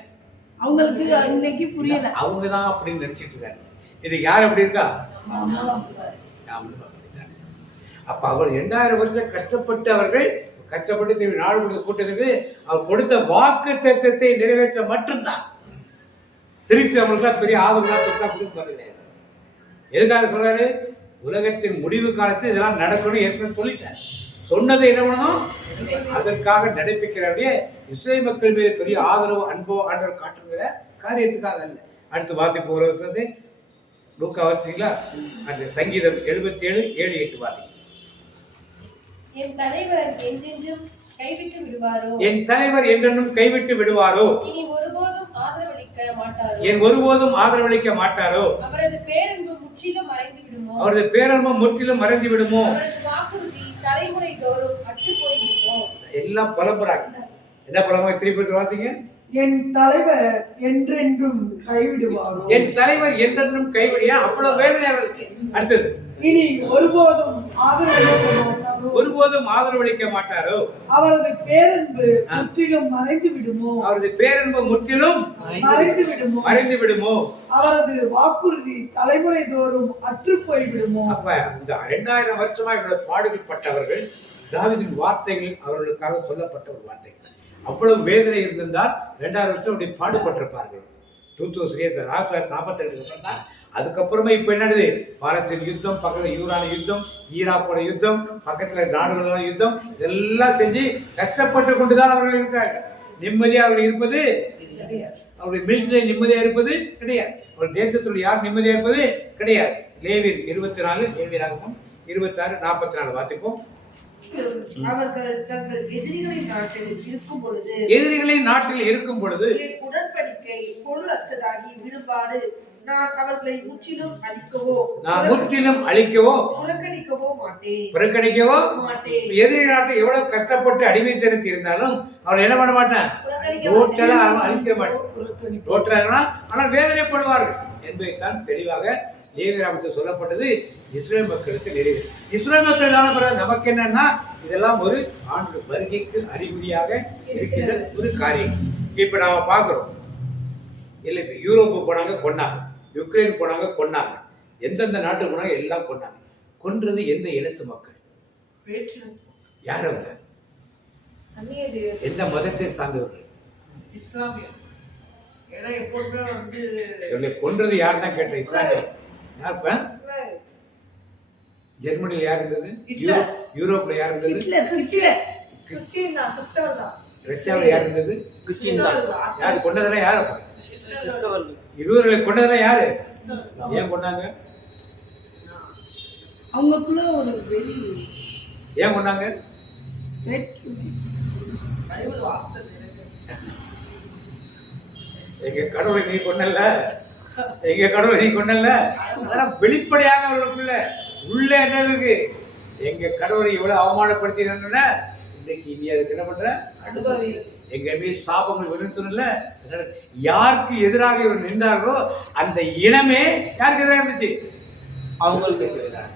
அவங்களுக்கு இன்னைக்கு புரியல. அவங்கதான் அப்படின்னு நினைச்சிட்டு இருக்காங்க. இது யார் அப்படி இருக்கா? அப்ப அவர் 2000 வருஷம் கஷ்டப்பட்டு அவர்கள் கஷ்டப்பட்டு நாடு கொடுத்த கூட்டத்துக்கு அவர் கொடுத்த வாக்கு தத்துவத்தை நிறைவேற்ற மட்டும்தான். திருப்பி அவங்களுக்கு பெரிய ஆதரவு கொடுக்க கிடையாது. எதுக்காக சொல்றாரு? உலகத்தின் முடிவு காலத்தில் இதெல்லாம் நடக்கணும் ஏற்கனவே சொல்லிட்டார். சொன்னதை என்ன பண்ணணும், அதற்காக நடைபெற்ற இஸ்ரேல் மக்கள் மீது பெரிய ஆதரவு அன்போ ஆண்டவர் காட்டுங்கிற காரியத்துக்காக அல்ல. அடுத்து வார்த்தை போகிற வருஷத்து லூக்கா வாசிங்களா? அந்த சங்கீதம் 77, 7, 8 வார்த்தை. என் தலைவர் என்றென்றும் கைவிட்டு விடுவாரோ? என் தலைவர் என்றென்றும் கைவிட்டு விடுவாரோ? இனி ஒருபோதும் ஆதரவளிக்க மாட்டாரோ? என் ஒருபோதும் ஆதரவளிக்க மாட்டாரோ? அவரது பேரன்பு முற்றிலும் மறைந்து விடுமோ? அவரது பேரன்பு முற்றிலும் மறைந்து விடுமோ? அவரது வாக்குறுதி தலைமுறை தோறும் அற்று போய் விடுமோ? எல்லாம் புலம்புறாங்க. என்ன புலம்பு? திருப்பி வார்த்தைங்க. என் தலைவர் என்றென்றும் கைவிடுவாரோ? என் தலைவர் என்றென்றும் கைவிடியா? அவ்வளவு வேதனை அவர்களுக்கு. அடுத்தது, இனி ஒருபோதும் ஆதரவளிக்க மாட்டாரோ? ஒருபோதும் ஆதரவளிக்க மாட்டாரோ? அவரது பேரன்பு முற்றிலும் மறைந்து விடுமோ? அவரது பேரன்பு முற்றிலும் மறைந்து விடுமோ? அவரது வாக்குறுதி தலைமுறை தோறும் அற்று போய்விடுமோ? அப்ப இந்த 2000 வருஷமா இவருடைய பாடுகள் பட்டவர்கள், தாவீதின் வார்த்தைகள் அவர்களுக்காக சொல்லப்பட்ட ஒரு வார்த்தைகள். அவ்வளவு வேதனை இருந்திருந்தால் 2000 வருஷம் அப்படி பாடுபட்டிருப்பார்கள். 1942 தான். அதுக்கப்புறமா இப்ப என்னது? பாலஸ்தீன் யுத்தம், பக்கத்துல யூரான் யுத்தம், ஈராக்கோட யுத்தம், பக்கத்துல நாடுகளோட யுத்தம், இதெல்லாம் செஞ்சு கஷ்டப்பட்டு கொண்டுதான் அவர்கள் இருக்காங்க. நிம்மதியா அவர்கள் இருப்பது கிடையாது. அவருடைய மிலிட்டரி நிம்மதியா இருப்பது கிடையாது. அவருடைய தேசத்துடைய யார் நிம்மதியா இருப்பது கிடையாது. லேவியர் 24, லேவியராகமம் 26, 44 வாசிப்போம். அவர்கள் தங்கள் எதிரிகளின் நாட்டில் இருக்கும் பொழுது என் உடன்படிக்கை பொருளற்றதாகி விடுபாடு நான் அவர்களை முற்றிலும் அழிக்கவோ புறக்கணிக்கவோ மாட்டேன். எதிரி நாட்டை எவ்வளவு கஷ்டப்பட்டு அடிமைத்தனத்தில் இருந்தாலும் அவர்கள் என்ன பண்ண மாட்டேன், டோட்டலா அழிக்க மாட்டேன். டோட்டலா ஆனால் வேதனைப்படுவார்கள் என்பதைத்தான் தெளிவாக லேவியராகமத்தில் சொல்லப்பட்டது. இஸ்ரேல் மக்களுக்கு நிறைவு. இஸ்ரேல் மக்கள் தான பிறகு நமக்கு என்னன்னா, இதெல்லாம் ஒரு ஆண்டு வருகைக்கு அறிகுறியாக இருக்கின்ற ஒரு காரியம். இப்ப நாம பாக்குறோம். இல்லை, யூரோப்பு போனாங்க கொண்டாங்க, யுக்ரைன் போனாங்க கொண்டாங்க, எந்தெந்த நாட்டுக்கு போனாங்க எல்லாம் கொண்டாங்க. கொன்றது எந்த இனத்து மக்கள்? யார் அவங்க? எந்த மதத்தை சார்ந்தவர்கள்? இஸ்லாமிய. ஏன்னா எப்போதுமே கொன்றது யார் தான் கேட்டேன். இஸ்லாமிய யாருப்பா? ஜெர்மனியில் யார் இருந்தது? யூரோப்ல யார் இருந்தது? ரஷ்யாவில் யார் இருந்தது? யார் கொண்டதெல்லாம்? யாரப்பா? இருவர்களை கொண்டதெல்லாம் யாரு? ஏன் கொண்டாங்க? அவங்களுக்குள்ள ஒரு வெளி. ஏன் கொண்டாங்க? எங்க கடவுளை நீ கொண்டல்ல, எங்க கடவுளை நீ கொண்டல்ல. அதெல்லாம் வெளிப்படையாக அவர்களுக்குள்ள உள்ள என்ன இருக்கு? எங்க கடவுளை எவ்வளவு அவமானப்படுத்தினா இன்னைக்கு இந்தியாவுக்கு என்ன பண்ற? அனுபவி எங்க மீது சாபங்கள் விழுந்துல. யாருக்கு எதிராக இவர் நின்றார்களோ அந்த இனமே யாருக்கு எதிராக இருந்துச்சு? அவங்களுக்கு எதிராக.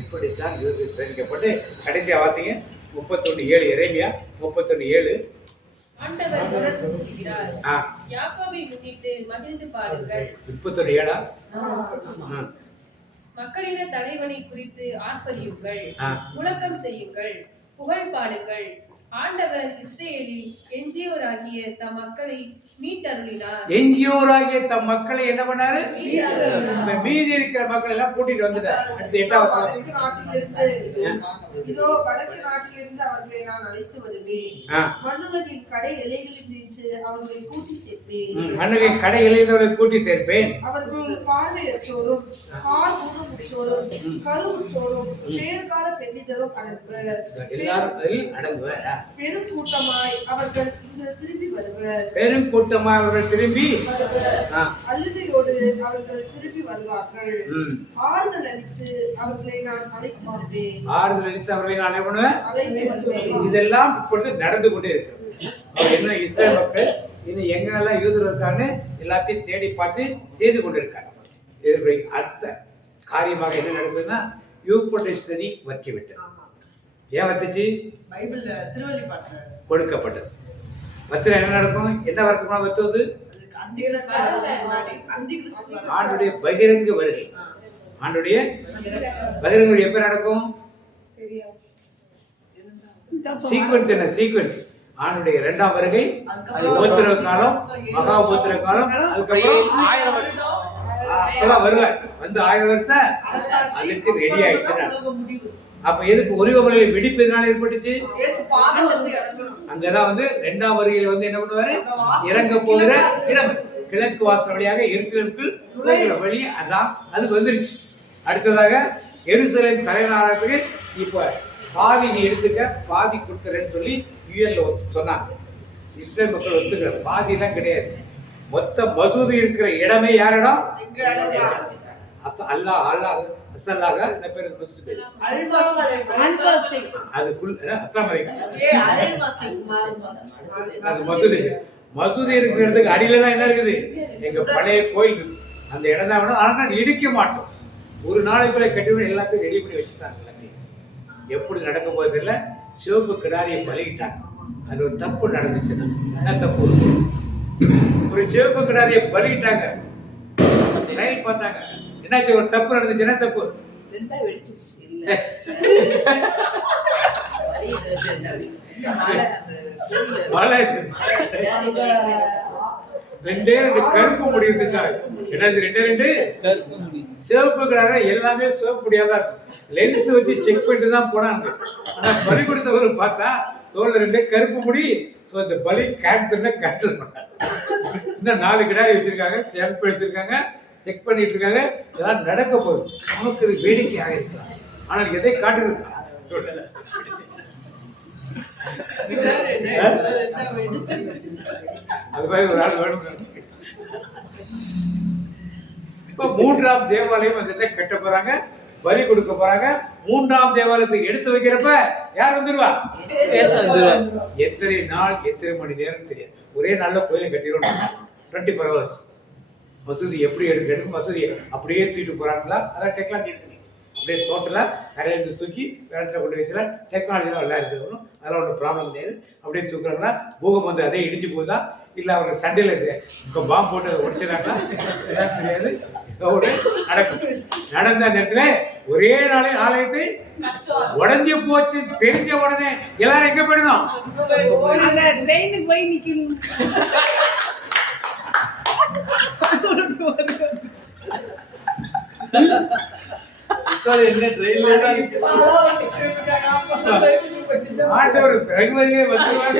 இப்படித்தான் இவர்கள் சேர்க்கப்பட்டு கடைசியா பார்த்தீங்க 31:7 எரேமியா 31:7. ஆண்டவர் தொடர்ந்து கூறுகிறார், யாக்கோபை முன்னிட்டு மகிழ்ந்து பாடுங்கள். 31:7. மக்களின தலைவனை குறித்து ஆர்ப்பரியுங்கள், முழக்கம் செய்யுங்கள், புகழ் பாடுங்கள். ஆண்டவர் இஸ்ரேலில் எஞ்சியோராகிய தம் மக்களை மீட்டருளினார். எஞ்சியோராகிய தம் மக்களை என்ன பண்ணாரு? இப்ப மீதி இருக்கிற மக்கள் எல்லாம் கூட்டிட்டு வந்துட்டார். அடுத்து 8வது வடக்கு நாட்டிலிருந்து இதோ வடக்கு நாட்டிலிருந்து அவர்களை நான் அழைத்து வருவேன். மண்ணுலகின் கடை எல்லைகளில் நின்று அவர்களை கூட்டி சேர்ப்பேன். மண்ணுலகின் கடை எல்லைகளில் கூட்டி சேர்ப்பேன். அவர்கள் பார்வையற்றோரும் கால் ஊனமுற்றோரும் கருவுற்றோரும் பேர்கால பெண்ணிதரும் அடங்குவர். எல்லாரும் அடங்குவர். பெரும் கூட்டமாய் அவர்கள் இங்கு திரும்பி வருவர். பெரும் கூட்டமாய் அவர்கள் திரும்பி அழுகையோடு அவர்கள் திரும்பி வருவார்கள். ஆறுதல் அளித்து அவர்களை நான் அழைத்து வருவேன். ஆறுதல் அளித்து அவர்களை நான் அழைத்து வருவேன். இதெல்லாம் இப்பொழுது நடந்து கொண்டே இருக்கிறது. என்ன இஸ்ரேல் மக்கள் இனி எங்கெல்லாம் யூதர் இருக்கான்னு எல்லாத்தையும் தேடி பார்த்து செய்து கொண்டிருக்காங்க. இதனுடைய அடுத்த காரியமாக என்ன நடக்குதுன்னா யூப்ரட்டிஸ் நதி வற்றி விட்டது. ஏன் வத்துச்சு? பைபிள்ல திருவள்ளிப்பாட்டு கொடுக்கப்பட்டது. வத்துல என்ன நடக்கும்? என்ன வரத்துக்குமா வத்துவது? ஆண்டுடைய பகிரங்க வருகை. ஆண்டுடைய பகிரங்க எப்ப நடக்கும்? சீக்வன்ஸ் என்ன? சீக்வன்ஸ் ஆண்டுடைய 2ஆம் வருகை, அது உபத்திரவ காலம், மகா உபத்திரவ காலம், அதுக்கப்புறம் 1000 வருஷம் அப்பதான் வருவார். வந்து 1000 வருஷத்தை அதுக்கு ரெடி ஆயிடுச்சு. அப்ப எதுக்கு ஒலிவமலையில வெடிப்பதனால ஏற்பட்டுச்சு? அங்கதான் வந்து 2ஆம் வருகையில வந்து என்ன பண்ணுவாரு? இறங்க போகிற இடம் கிழக்கு வாசல் வழியாக எருசலேமுக்குள் வழி, அதான் அதுக்கு வந்துருச்சு. அடுத்ததாக எருசலேம் தலைநகரத்துக்கு இப்ப பாதி நீ எடுத்துக்க, பாதி கொடுத்துறேன்னு சொல்லி யூஎன்ல சொன்னாங்க. இஸ்ரேல் மக்கள் ஒத்துக்கிற பாதி எல்லாம் கிடையாது. மொத்த மசூதி இருக்கிற இடமே யாரிடம்? அல்லாஹ் அல்லாஹ் அசல்லாக என்ன பேர்? மசூதி மசூதி இருக்கிற இடத்துக்கு அடியில தான் என்ன இருக்குது? எங்க பழைய கோயில் இருக்கு. அந்த இடம் தான். ஆனா இடிக்க மாட்டோம். ஒரு நாளைக்குள்ள கட்டி எல்லாத்தையும் ரெடி பண்ணி வச்சுட்டாங்க. எப்படி நடக்க போறது இல்லை. சிவப்பு கிடாரியை பலிக்கிட்டாங்க. அது ஒரு தப்பு நடந்துச்சு. என்ன தப்பு? ஒரு சிவப்பு கிடாரியை பலிக்கிட்டாங்க. ரயில் பார்த்தாங்க. என்னாச்சு? ஒரு தப்பு நடந்துச்சு. என்ன தப்பு? ரெண்டே கருப்பு முடி இருந்துச்சா? என்னது? ரெண்டு சிவப்பு கிடார எல்லாமே சிவப்பு முடியாதான் இருக்கும். லென்ஸ் வச்சு செக் பண்ணிட்டு தான் போனாங்க. ஆனா பலி கொடுத்தவர்கள் பார்த்தா தோல் 2 கருப்பு முடி. ஸோ இந்த பலி கேன்சர்னு கேன்சல் பண்ணாங்க. இன்னும் 4 கிடாரி வச்சிருக்காங்க, செல்ஃப் வச்சிருக்காங்க, செக் பண்ணிட்டு இருக்காங்க. இதெல்லாம் நடக்க போகுது. நமக்கு இது வேடிக்கையாக இருக்கலாம். ஆனால் எதை காட்டுறது? சொல்லல. அது மாதிரி ஒரு ஆள் வேணும். இப்ப 3ஆம் தேவாலயம் அந்த கட்ட போறாங்க, பலி கொடுக்க போறாங்க. 3ஆம் தேவாலயத்தை எடுத்து வைக்கிறப்ப யார் வந்துருவா? எத்தனை நாள் எத்தனை மணி நேரம் தெரியாது. ஒரே நாள்ல கோயிலை கட்டிடுவோம். 24 hours. மசூதி எப்படி எடுக்கும்? மசூதி அப்படியே தூக்கிட்டு போறாங்களா? அதான் டெக்னாலஜி இருக்கு. அப்படியே டோட்டலா கரையிலிருந்து தூக்கி இடத்துல கொண்டு வச்சுலாம் டெக்னாலஜிலாம் நல்லா இருக்குது. அதெல்லாம் ஒன்றும் ப்ராப்ளம் கிடையாது. அப்படியே தூக்குறாங்களா? பூகம் வந்து அதே இடிச்சு போகுதா? இல்லை அவங்க சண்டையில் இப்போ பாம்பு போட்டு அதை உடைச்சிடாங்களா? எல்லாம் தெரியாது. நடக்கும். நடந்த நேரத்துல ஒரே நாளே ஆலயத்தை உடஞ்சி போச்சு தெரிஞ்ச உடனே எல்லாரும் எங்க போயிடணும்? ட்ரெயினுக்கு போய் நிக்கணும். ஆண்டவர் பிறகு வருகை வந்துருவாங்க.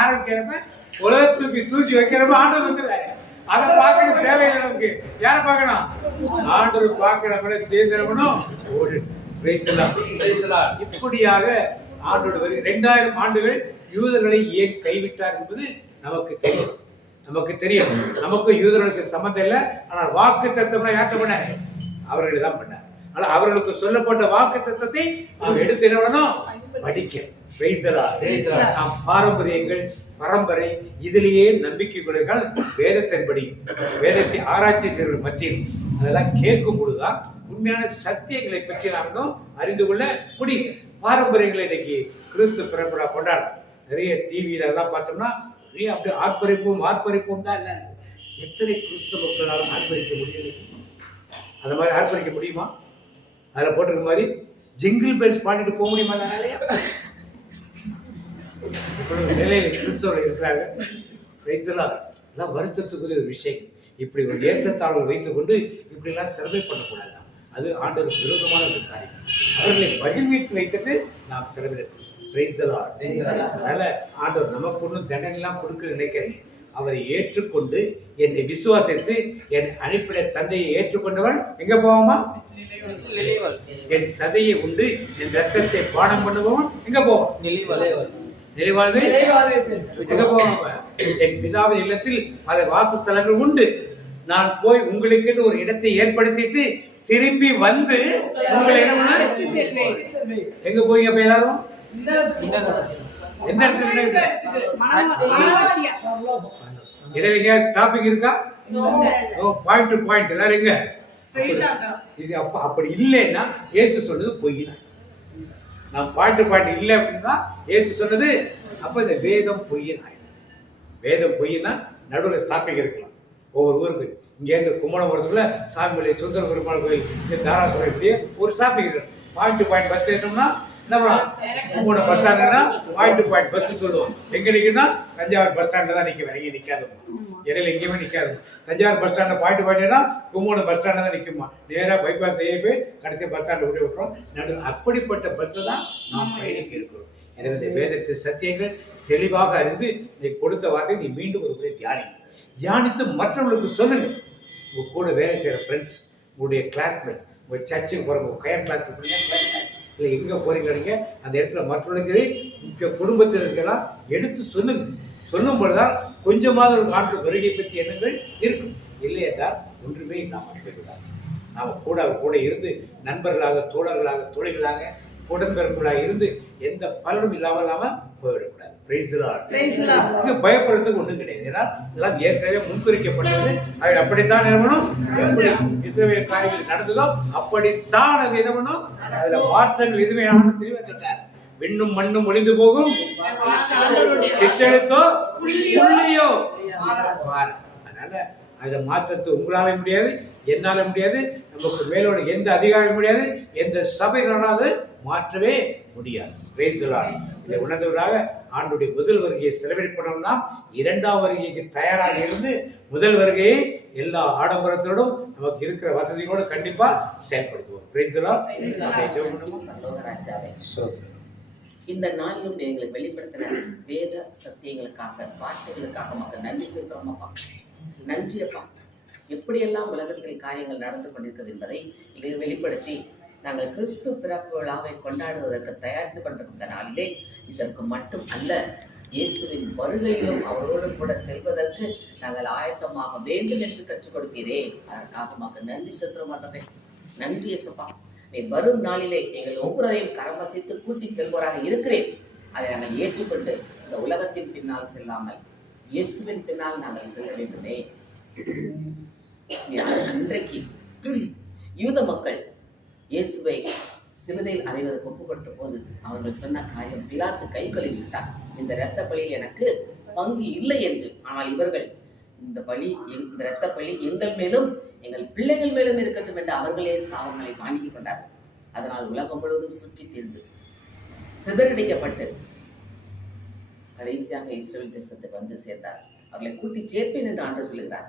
ஆரம்பிக்கிறப்ப உலக தூக்கி வைக்கிறப்ப ஆண்டவர் வந்துடுறாரு. அதை பார்க்கணும் தேவையில்லை நமக்கு. யாரை பார்க்கணும்? ஆண்டவர் பார்க்கிறப்ப சேர்ந்தவனும் ஒரு இப்படியாக ஆண்டோட 2000 ஆண்டுகள் யூதர்களை ஏன் கைவிட்டார் என்பது நமக்கு தெரியும். நமக்கு யூதர்களுக்கு சம்மந்தம் இல்லை. ஆனால் வாக்கு தத்துவம்னா யார்கிட்ட பண்ணாரு? அவர்கள் தான் பண்ணார். ஆனால் அவர்களுக்கு சொல்லப்பட்ட வாக்கு தத்துவத்தை நாம் எடுத்து என்ன பண்ணணும்? படிக்க. நாம் பாரம்பரியங்கள் பரம்பரை இதிலேயே நம்பிக்கை கொள்கைகள் வேதத்தின்படி வேதத்தை ஆராய்ச்சி செய்கிற மத்தியில் அதெல்லாம் கேட்கும் பொழுதுதான் உண்மையான சத்தியங்களை பற்றி நாம் அறிந்து கொள்ள முடியும். பாரம்பரியங்களை இன்னைக்கு கிறிஸ்து பிறப்புடா கொண்டாடும். நிறைய டிவியில எல்லாம் பார்த்தோம்னா நிறைய அப்படியே ஆர்ப்பரிப்போம் தான் இல்லை. எத்தனை கிறிஸ்து மக்களால் ஆர்ப்பரிக்க முடியல? அந்த மாதிரி ஆர்ப்பரிக்க முடியுமா? அதில் போட்டிருக்க மாதிரி ஜிங்கிள் பெல்ஸ் பாடிட்டு போக முடியுமா? நிலையில் கிறிஸ்தவர்கள் இருக்கிறாங்க. எல்லாம் வருத்தத்துக்குரிய ஒரு விஷயம். இப்படி ஒரு ஏற்றத்தாழ்வு வைத்துக்கொண்டு இப்படிலாம் சிறமை பண்ணக்கூடாது. அது ஆண்டவருக்கு விரோதமான ஒரு காரியம். அவர்களை மகிழ்வித்து வைத்துட்டு நாம் சிறப்பிருக்கோம். அதனால ஆண்டவர் நமக்கு ஒன்றும் தண்டனைலாம் கொடுக்க நினைக்கிறேன். அவரை ஏற்றுக்கொண்டு என்னை விசுவாசித்து என் அனுப்பின தந்தையை ஏற்றுக்கொண்டவன் எங்க போவோமா? என் சதையை உண்டு என் ரத்தத்தை பானம் பண்ணுபவன் எங்க போவோம்? நிலைவாழ்வு எங்க போவோம்? என் பிதாவின் இல்லத்தில் பல வாசஸ்தலங்கள் உண்டு. நான் போய் உங்களுக்கு ஒரு இடத்தை ஏற்படுத்திட்டு திரும்பி வந்து உங்களை எங்க போய் அப்ப எல்லாரும் எந்த இடத்துல இடையில டாபிக் இருக்கா? பாயிண்ட் டு பாயிண்ட் எல்லாரும் எங்க இது அப்படி இல்லைன்னா ஏசு சொன்னது பொய். நான் பாயிண்ட் டு பாயிண்ட் இல்லை அப்படின்னா ஏசு சொன்னது அப்ப இந்த வேதம் பொய்யின் ஆயிடும். வேதம் பொய்னா நடுவில் ஸ்டாப்பிங் இருக்கலாம். ஒவ்வொரு ஊருக்கு இங்கேருந்து கும்பகோணத்துல சாமிமலை சுந்தர பெருமாள் கோயில் இந்த தாராசுரம் இப்படியே ஒரு ஸ்டாப்பிங் இருக்கு. பாயிண்ட் டு பாயிண்ட் பஸ் ஏற்றோம்னா என்ன பண்ணலாம்? கும்பகோணம் பஸ் ஸ்டாண்ட்னா பாயிண்ட் டு பாயிண்ட் பஸ் சொல்லுவோம். எங்க நிற்குன்னா தஞ்சாவூர் பஸ் ஸ்டாண்ட்ல தான் நிற்கும். இறங்கி நிற்காது, இடையில எங்கேயுமே நிற்காது. தஞ்சாவூர் பஸ் ஸ்டாண்ட்ல பாயிண்ட் பாயிண்ட்னா கும்பகோணம் பஸ் ஸ்டாண்ட்ல தான் நிற்குமா. நேராக பைபாஸ் ஏறி போய் கடைசி பஸ் ஸ்டாண்டை விட்டு விட்டுறோம். அப்படிப்பட்ட பஸ்ஸை தான் நாம் பயணிக்க இருக்கிறோம். எனவே இந்த வேதத்து சத்தியங்கள் தெளிவாக அறிந்து நீ கொடுத்த வார்த்தை நீ மீண்டும் ஒரு முறை தியானித்து மற்றவர்களுக்கு சொல்லுங்க. உங்க கூட வேலை செய்யற ஃப்ரெண்ட்ஸ், உங்களுடைய கிளாஸ்மேட், உங்க சர்ச்சுக்கு போறவங்க, கயர் கிளாஸ் இல்லை எங்க போறீங்க நீங்க அந்த இடத்துல மற்றவர்களுக்கு முக்கிய குடும்பத்தில் இருக்கலாம் எடுத்து சொல்லுங்க. சொல்லும் பொழுதுதான் கொஞ்சமாவது ஒரு ஆண்டு வருகை பற்றி எண்ணங்கள் இருக்கும். இல்லையா ஒன்றுமே நாம் அனுப்பிவிடாது. நாம் கூட இருந்து நண்பர்களாக, தோழர்களாக, தோழிகளாக, உடன்பிறப்புகளாக இருந்து எந்த பலனும் இல்லாம போய்விடக்கூடாது. பயப்படுறதுக்கு ஒன்றும் கிடையாது. ஏன்னா இதெல்லாம் ஏற்கனவே முன்குறிக்கப்பட்டது. அது அப்படித்தான் நிறுவனம் எப்படி இஸ்ரவேல் காரியங்கள் நடந்ததோ அப்படித்தான் அது நிறுவனம். அதுல மாற்றங்கள் எதுவுமே தெளிவா சொன்னார். விண்ணும் மண்ணும் ஒளிந்து போகும், சிற்றெழுத்தோ புள்ளியோ. அதனால அதை மாற்றத்தை உங்களால முடியாது, என்னால முடியாது, நமக்கு மேலோட எந்த அதிகாரம் முடியாது, எந்த சபைகளாவது மாற்றவே முடியாது. இதை உணர்ந்தவராக ஆண்டுடைய முதல் வருகையை செலிப்ரேட் பண்ணோம்னா இரண்டாம் வருகைக்கு தயாராக இருந்து முதல் வருகையை எல்லா ஆடம்பரத்தோடும் நமக்கு இருக்கிற வசதிகளோடு கண்டிப்பா செயல்படுத்துவோம். இந்த நாளிலும் எங்களுக்கு வெளிப்படுத்தின வேத சத்தியங்களுக்காக, வார்த்தைகளுக்காக மக்கள் நன்றி செலுத்துறோம். நன்றி அப்பா. எப்படியெல்லாம் உலகத்தில் காரியங்கள் நடந்து கொண்டிருக்கிறது என்பதை வெளிப்படுத்தி நாங்கள் கிறிஸ்து பிறப்பு விழாவை கொண்டாடுவதற்கு தயாரித்துக் கொண்டிருக்கிற நாளிலே இதற்கு மட்டும் அல்ல, இயேசுவின் வருகையிலும் அவரோடு கூட செல்வதற்கு நாங்கள் ஆயத்தமாக வேண்டும் என்று கற்றுக் கொடுக்கிறே. அதற்காக மக்கள் நன்றி செலுத்துறோம். நன்றி இயேசுப்பா. நீ வரும் நாளிலே எங்கள் ஒவ்வொருவரையும் கரமசைத்து கூட்டி செல்வோராக இருக்கிறேன். அதை நாங்கள் ஏற்றுக்கொண்டு இந்த உலகத்தின் பின்னால் செல்லாமல் இயேசுவின் பின்னால் நாங்கள் செல்ல வேண்டுமே. அன்றைக்கு யூத மக்கள் இயேசுவை சிலுவையில் அறைவதற்கு ஒப்பு கொடுத்த போது அவர்கள் சொன்ன காரியம், பிலாத்து கை கழுவி விட்டார், இந்த இரத்த பலியில் எனக்கு பங்கு இல்லை என்று. ஆனால் இவர்கள் இந்த இரத்த பலி எங்கள் மேலும் எங்கள் பிள்ளைகள் மேலும் இருக்கட்டும் என்று அவர்களே சாபங்களை வாங்கிக் கொண்டார்கள். அதனால் உலகம் முழுவதும் சுற்றி தீர்ந்து சிதறடிக்கப்பட்டு கடைசியாக இஸ்ரவேல் தேசத்துக்கு வந்து சேர்ந்தார். அவர்களை கூட்டி சேர்ப்பேன் என்று ஆண்டு சொல்லுகிறார்.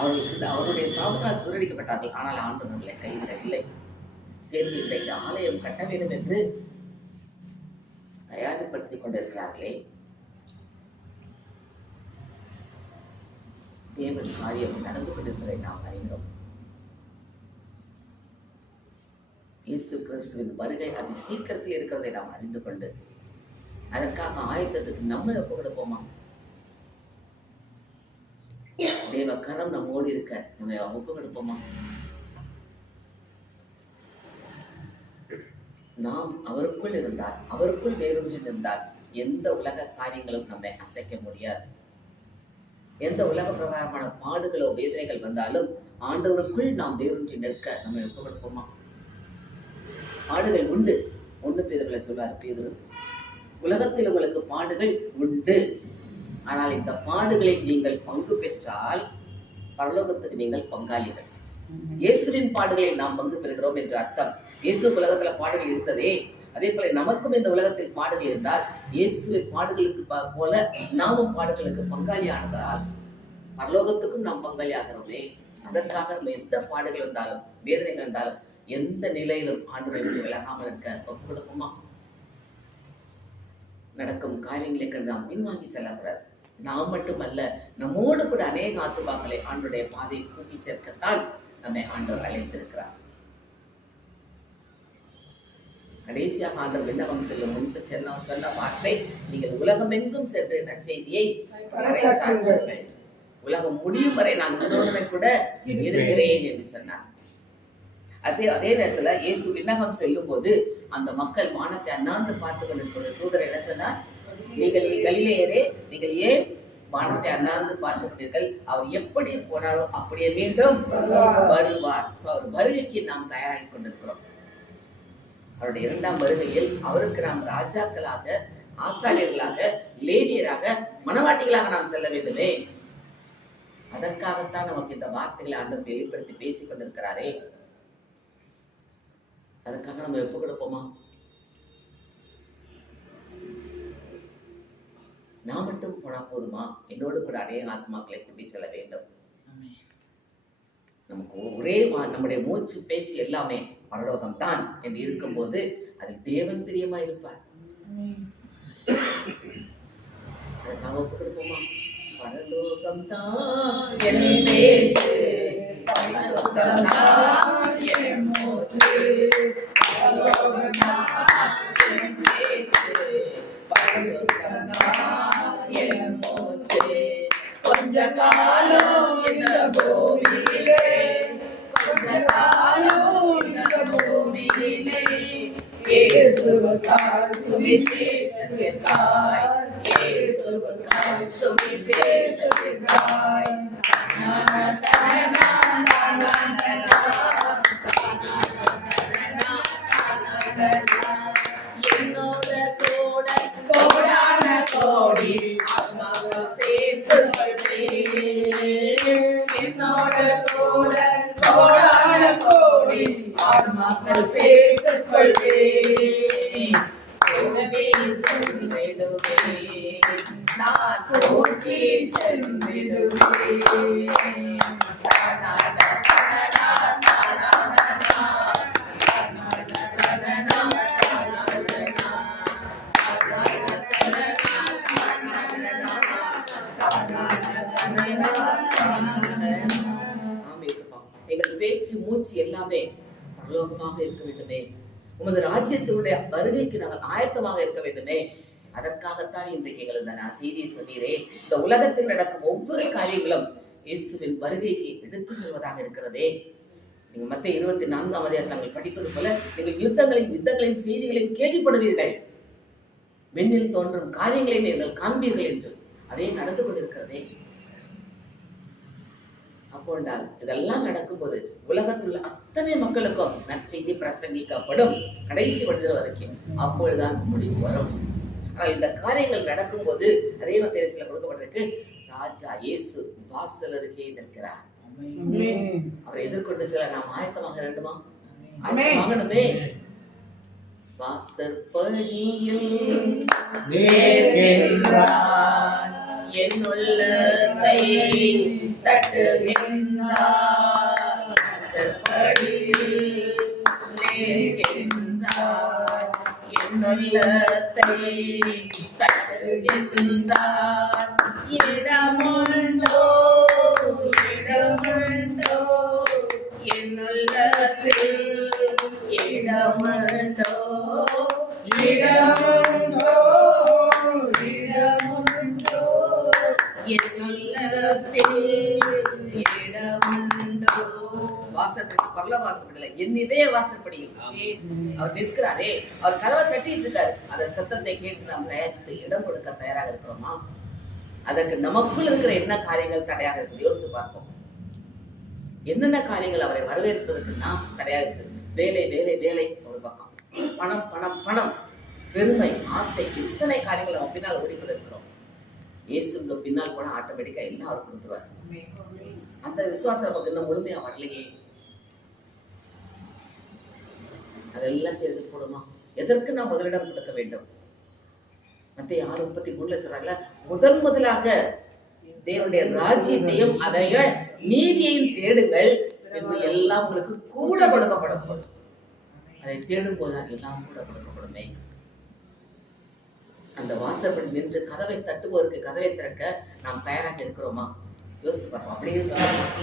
அவருடைய சாபத்தால் சிதறடிக்கப்பட்டார்கள். ஆனால் ஆண்டு அவர்களை கைவிடவில்லை. சேர்ந்து இன்றைக்கு ஆலயம் கட்ட வேண்டும் என்று தயாரிப்படுத்திக் கொண்டிருக்கிறார்களே. தேவன் காரியம் நடந்து கொண்டிருப்பதை நாம் அறிகிறோம். இயேசு கிறிஸ்துவின் வருகை அதி சீக்கிரத்தில் இருக்கிறதை நாம் அறிந்து கொண்டு அதற்காக ஆயத்தத்துக்கு நம்ம ஒப்பு கொடுப்போமா? தேவ கரம் நம்மோடு இருக்க நம்ம ஒப்பு கொடுப்போமா? நாம் அவருக்குள் இருந்தால், அவருக்குள் வேரூன்றி இருந்தால் எந்த உலக காரியங்களும் நம்மை அசைக்க முடியாது. எந்த உலக பிரகாரமான பாடுகளோ வேதனைகள் வந்தாலும் ஆண்டவருக்குள் நாம் வேரூன்றி நிற்க நம்ம ஒப்பு கொடுப்போமா? பாடுகள் உண்டு. 1 பேதுருல சொல்வார் பேதுரு, உலகத்தில் உங்களுக்கு பாடுகள் உண்டு, ஆனால் இந்த பாடுகளை நீங்கள் பங்கு பெற்றால் பரலோகத்துக்கு நீங்கள் பங்காளிகள். இயேசுவின் பாடுகளை நாம் பங்கு பெறுகிறோம் என்று அர்த்தம். இயேசு உலகத்துல பாடுகள் இருந்ததே, அதே போல நமக்கும் இந்த உலகத்தில் பாடுகள் இருந்தால் இயேசுவின் பாடுகளுக்கு போல நாமும் பாடுகளுக்கு பங்காளி ஆனதால் பரலோகத்துக்கும் நாம் பங்காளி ஆகிறோமே. அதற்காக நம்ம எந்த பாடுகள் இருந்தாலும் வேதனைகள் இருந்தாலும் எந்த நிலையிலும் ஆண்டவரை விட்டு விலகாமல் இருக்க ஒப்பு கொடுப்போமா? நடக்கும் காரியங்களை கண்டு நாம் பின்வாங்கி செல்லக்கூடாது. நாம் மட்டுமல்ல, நம்மோடு கூட அநேக ஆத்துமாக்களை ஆண்டவருடைய பாதையை கூட்டி சேர்க்கத்தான் நம்மை ஆண்டவர் அழைத்திருக்கிறார். கடைசியாக ஆண்டவர் விண்ணகம் செல்லும் முன்பு சொன்ன வார்த்தை, நீங்கள் உலகமெங்கும் சென்று நற்செய்தியை பறைசாற்றுங்கள். உலகம் முடியும் வரை நான் உங்களோட கூட இருக்கிறேன் என்று சொன்னார். அதே நேரத்துல இயேசு விண்ணகம் செல்லும் போது அந்த மக்கள் வானத்தை அண்ணாந்து பார்த்து கொண்டிருக்கிற தூதர் என்ன சொன்னார்? நீங்கள் கலிலேயரே, நீங்கள் ஏன் வானத்தை அண்ணாந்து பார்த்து கொண்டீர்கள்? அவர் எப்படி போனாரோ அப்படியே மீண்டும் வருவார். அவர் வருகைக்கு நாம் தயாராகி கொண்டிருக்கிறோம். அவருடைய இரண்டாம் வருகையில் அவருக்கு நாம் ராஜாக்களாக, ஆசாரியர்களாக, லேவியராக, மனவாட்டிகளாக நாம் செல்ல வேண்டுமே. அதற்காகத்தான் நமக்கு இந்த வார்த்தைகளை ஆண்டவர் வெளிப்படுத்தி பேசிக் கொண்டிருக்கிறாரே. அதுக்காக நம்ம எப்ப கொடுப்போமா? நான் மட்டும் போனா போதுமா? என்னோடு கூட அநேக ஆத்மாக்களை கூட்டி செல்ல வேண்டும். நமக்கு ஒரே நம்முடைய மூச்சு பேச்சு எல்லாமே பரலோகம் தான் என்று இருக்கும்போது அதில் தேவன் பிரியமா இருப்பார். அதுக்காக ஒப்பு கொடுப்போமா? பரலோகம் தான் என் பேச்சு, பரிசுத்தம் தான் என் மூச்சு. பரலோகம் தான் என் பேச்சு, பரிசுத்தம் தான் என் மூச்சு. கொஞ்ச காலம் இந்த பூமியிலே, கொஞ்ச காலம் இந்த பூமியிலே, இயேசுவுக்காய் சுவிசேஷத்திற்காய், இயேசுவுக்காய் சுவிசேஷத்திற்காய். என்னோட கூட கோடான கோடி ஆத்மாக்கள் சேர்த்து என்னோட கூட கோடான கோடி ஆத்மாக்கள் சேர்த்து கொள்வேன். நான் கூட்டி சென்றிடுவேன். எங்கள் பேச்சு மூச்சு எல்லாமே பரலோகமாக இருக்க வேண்டுமே. உமது ராஜ்யத்தினுடைய வருகைக்கு நாங்கள் ஆயத்தமாக இருக்க வேண்டுமே. அதற்காகத்தான் இன்றைக்கு எங்கள் நான் செய்தியை சொன்னீரே. இந்த உலகத்தில் நடக்கும் ஒவ்வொரு காரியங்களும் இயேசுவின் வருகைக்கு எடுத்து செல்வதாக இருக்கிறதே. நீங்க மத்தேயு 24ஆம் அதிகாரத்தில் நாங்கள் படிப்பது போல, நீங்கள் யுத்தங்களின் செய்திகளையும் கேள்விப்படுவீர்கள், விண்ணில் தோன்றும் காரியங்களை நீங்கள் காண்பீர்கள் என்று. அதே நடந்து கொண்டிருக்கிறதே. அப்போண்டால் இதெல்லாம் நடக்கும்போது உலகத்துள்ள அத்தனை மக்களுக்கும் நற்செய்தி பிரசங்கிக்கப்படும் கடைசி மனிதர் வரைக்கும். அப்பொழுதுதான் முடிவு வரும். ஆனால் இந்த காரியங்கள் நடக்கும்போது அதே மத்தேயுல கொடுக்கப்பட்டிருக்கு, ராஜா இயேசு வாசல் அருகே நிற்கிறார். அவரை எதிர்கொண்டு செல்ல நாம் ஆயத்தமாக வேண்டுமா? ஆயத்தமாகணுமே. வாசற்படியில் நிற்கின்றார், என் உள்ளத்தை தட்டுகின்றார். வாசற்படியில் நிற்கின்றார், என் உள்ளத்தை தட்டுகின்றார். இடமுண்டோ இடமுண்டோ என் உள்ளத்தில், இடமுண்டோ இடமுண்டோ இடமுண்டோ என் உள்ளத்தில், இடமுண்டோ. வாசற்படி, பரலோக வாசற்படியில என் இதய வாசற்படியில் அவர் நிற்கிறாரே. அவர் கதவை தட்டிட்டு இருக்காரு. அந்த சத்தத்தை கேட்டு நாம் தயாரித்து இடம் கொடுக்க தயாராக இருக்கிறோமா? அதற்கு நமக்குள் இருக்கிற என்ன காரியங்கள் தடையாக இருக்குது யோசித்து பார்ப்போம். என்னென்ன காரியங்கள் அவரை வரவேற்பதற்கு நாம் தடையாக இருக்குது? வேலை வேலை வேலை ஒரு பக்கம், பணம் பணம் பணம், பெருமை, ஆசை, இத்தனை காரியங்கள் நம்ம பின்னால் ஓடிக்கொண்டு இருக்கிறோம். இயேசு பின்னால் போனா ஆட்டோமேட்டிக்கா எல்லாம் அவர் கொடுத்துருவார். அந்த விசுவாசம் நமக்கு இன்னும் முழுமையா வரலையே. அதெல்லாம் தெரிந்து போடுமா? எதற்கு நாம் முதலிடம் கொடுக்க வேண்டும்? மத்திய 6:33 சொல்றாங்கல்ல, முதலாக தேவனுடைய ராஜ்யத்தையும் அதைய நீதியையும் தேடுங்கள், பின்பு எல்லாம் உங்களுக்கு கூட கொடுக்கப்படும். அதை தேடும் போதுதான் எல்லாம் கூட கொடுக்கப்படுமே. அந்த வாசற்படி நின்று கதவை தட்டுவோருக்கு கதவை திறக்க நாம் தயாராக இருக்கிறோமா? யோசித்து பார்ப்போம். அப்படியே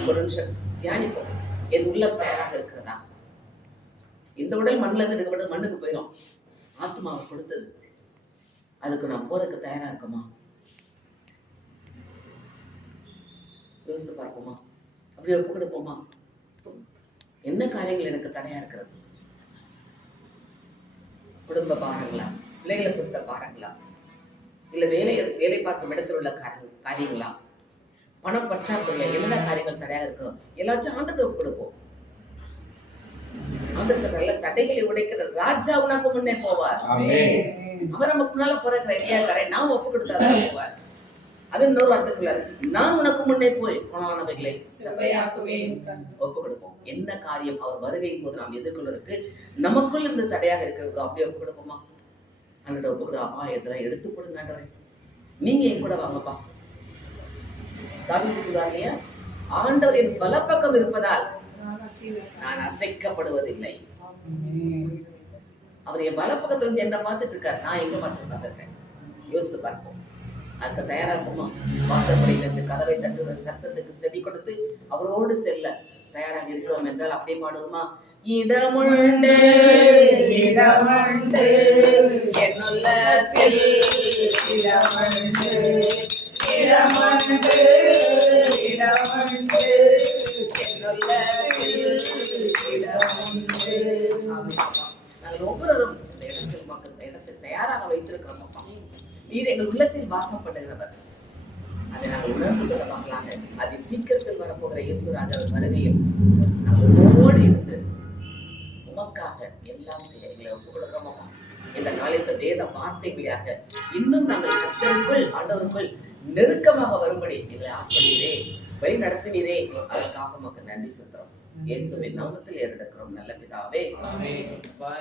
ஒரு நிமிஷம் தியானிப்போம். என் உள்ள தயாராக இருக்கிறதா? இந்த உடல் மண்ணில் இருந்து எடுக்கப்பட்டது மண்ணுக்கு போயிடும். ஆத்மாவை கொடுத்தது, அதுக்கு நான் போறதுக்கு தயாரா இருக்குமா? யோசித்து பார்ப்போமா? அப்படி ஒப்பு கொடுப்போமா? என்ன காரியங்கள் எனக்கு தடையா இருக்கிறது? குடும்ப பாரங்களா, பிள்ளைகளை கொடுத்த பாரங்களா, இல்ல வேலை பார்க்கும் இடத்தில் உள்ள காரியங்களா, பணம் பற்றாக்குறையா, என்ன காரியங்கள் தடையாக இருக்கும்? எல்லாத்தையும் ஆண்டுட்டு ஒப்பு கொடுப்போம். ஆண்டு சொல்றாங்க, தடைகளை உடைக்கிற ராஜா உனக்கு முன்னே போவார். அவர் நமக்கு முன்னால போறக்கிற ஐடியாக்காரை நாம் ஒப்பு கொடுத்தாதான் போவார். அது இன்னொரு வார்த்தை சொல்லாரு, நான் உனக்கு முன்னே போய் கோணானவைகளை செவ்வையாக்குவேன். ஒப்பு கொடுப்போம். என்ன காரியம் அவர் வருகையின் போது நாம் எதிர்கொள்வதற்கு நமக்குள் இருந்து தடையாக இருக்கிறது, அப்படியே ஒப்பு கொடுப்போமா? அண்ணோட ஒப்பு கொடு. அப்பா இதெல்லாம் எடுத்து போடுங்க ஆண்டவரே, நீங்க என் கூட வாங்கப்பா. தாவீது சொல்றார் இல்லையா, ஆண்டவரின் வலப்பக்கம் இருப்பதால் நான் அசைக்கப்படுவதில்லை. அவர் என் வலப்பக்கத்துல இருந்து என்ன பார்த்துட்டு இருக்காரு, நான் எங்க பார்த்துட்டு இருக்கேன். யோசித்து பார்ப்போம். அதுக்கு தயாரா இருக்குமா? வாசப்படியிலிருந்து கதவை தட்டுகிற சத்தத்துக்கு செவி கொடுத்து அவரோடு செல்ல தயாராக இருக்கோம் என்றால் அப்படியே பாடுவோமா? இடமுண்டு இடமுண்டு என்னுள்ளத்தில், இடமுண்டு இடமுண்டு இடமுண்டு என்னுள்ளத்தில், இடமுண்டு. நாங்கள் ஒவ்வொருவரும் இந்த இடத்தில் மக்கள் இடத்தை தயாராக வைத்திருக்கிறோம். நீர் எங்கள் உள்ளத்தில் வாசம் பண்ணுகிறவர். அதை நாங்கள் உணர்ந்து கொள்ள பார்க்கலாங்க. அது சீக்கிரத்தில் வரப்போகிற இயேசுராஜாவின் வருகையில் நம்மளோடு இருந்து உமக்காக எல்லாம் செய்ய எங்களை ஒப்புக் கொடுக்கிறோமா? இந்த நாளில் வேத வார்த்தைகளாக இன்னும் நாங்கள் கர்த்தருக்குள் ஆண்டவருக்குள் நெருக்கமாக வரும்படி எங்களை ஆட்கொண்டீரே, வழி நடத்தினீரே, அதற்காக உமக்கு நன்றி செலுத்துறோம். இயேசுவின் நாமத்தில் ஏறெடுக்கிறோம் நல்ல பிதாவே.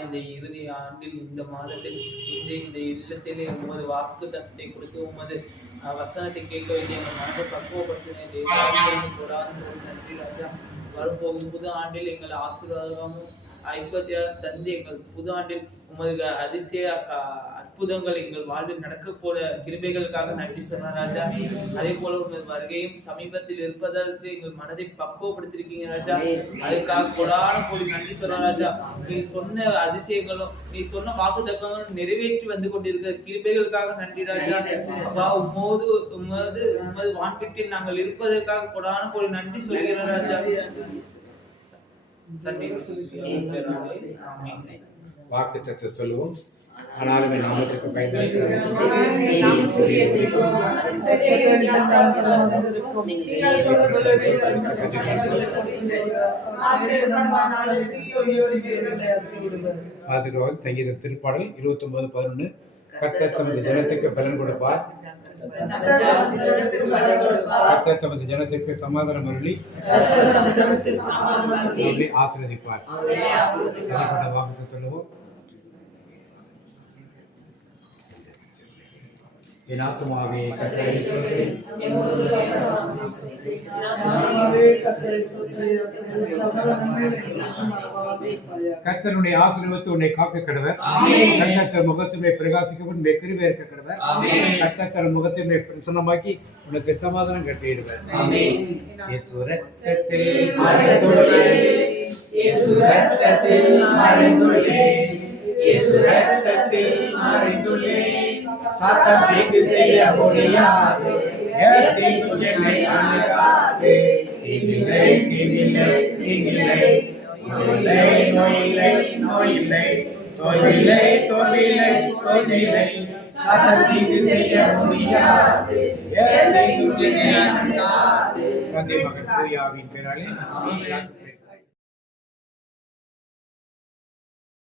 இந்த இறுதி ஆண்டில் இந்த மாதத்தில் இந்த இல்லத்திலே உமது வாக்கு தத்தை கொடுத்து உமது வசனத்தை கேட்க வேண்டிய எங்கள் மனதை பக்குவப்படுத்தினேன். கூடாது நன்றி ராஜா. வரப்போகும் புது ஆண்டில் எங்கள் ஆசீர்வாதமும் ஐஸ்வர்யா தந்து எங்கள் புது ஆண்டில் உமது அதிசய அற்புதங்கள் எங்கள் வாழ்வில் நடக்க போற கிருபைகளுக்காக நன்றி சொன்ன ராஜா. அதே போல உமது வருகையும் சமீபத்தில் இருப்பதற்கு எங்கள் மனதை பக்குவப்படுத்திருக்கீங்க ராஜா. அதுக்காக கொடான போய் நன்றி சொன்ன ராஜா. நீ சொன்ன அதிசயங்களும் நீ சொன்ன வாக்கு தக்கங்களும் நிறைவேற்றி வந்து கொண்டிருக்கிற கிருபைகளுக்காக நன்றி ராஜா. அப்பா உமது உமது உமது வான்வீட்டில் நாங்கள் இருப்பதற்காக கொடான போய் நன்றி சொல்கிறோம் ராஜா. வாக்கு தத்துவ சொல்லுவோம். ஆனாலும் நாமத்துக்கு பயன்படுத்த சங்கீதம் திருப்பாடல் 29:11. கர்த்தர் தமது ஜனத்துக்கு பலன் கொடுப்பார், கர்த்தர் தமது ஜனத்திற்கு சமாதானம் அருளி ஆசீர்வதிப்பார். வாக்கு சொல்லுவோம். என் ஆத்துமாவே கர்த்தரை ஸ்தோத்திரி, கர்த்தருடைய ஆசீர்வாதத்தை உன்னை காக்க கடவர். கர்த்தர் முகத்திலே பிரகாசிக்க உன்னை கிருபை இருக்க கடவர். கர்த்தர் முகத்திலே பிரசன்னமாக்கி உனக்கு சமாதானம் கட்டிடுவர். இயேசு ரத்தத்தில் மறைந்துள்ளேன், இயேசு ரத்தத்தில் மறைந்துள்ளேன், இயேசு ரத்தத்தில் மறைந்துள்ளேன். சாத்தான் தீங்கு செய்ய முடியாது, என்னை அணுகாது. தீங்கில்லை தீங்கில்லை தீங்கில்லை, நோயில்லை நோயில்லை நோயில்லை, தோல்வில்லை தோல்வில்லை தோல்வில்லை. சாத்தான் தீங்கு செய்ய முடியாது, என்னை அணுகாது. தந்தை மகன் தூய ஆவியின் பெயராலே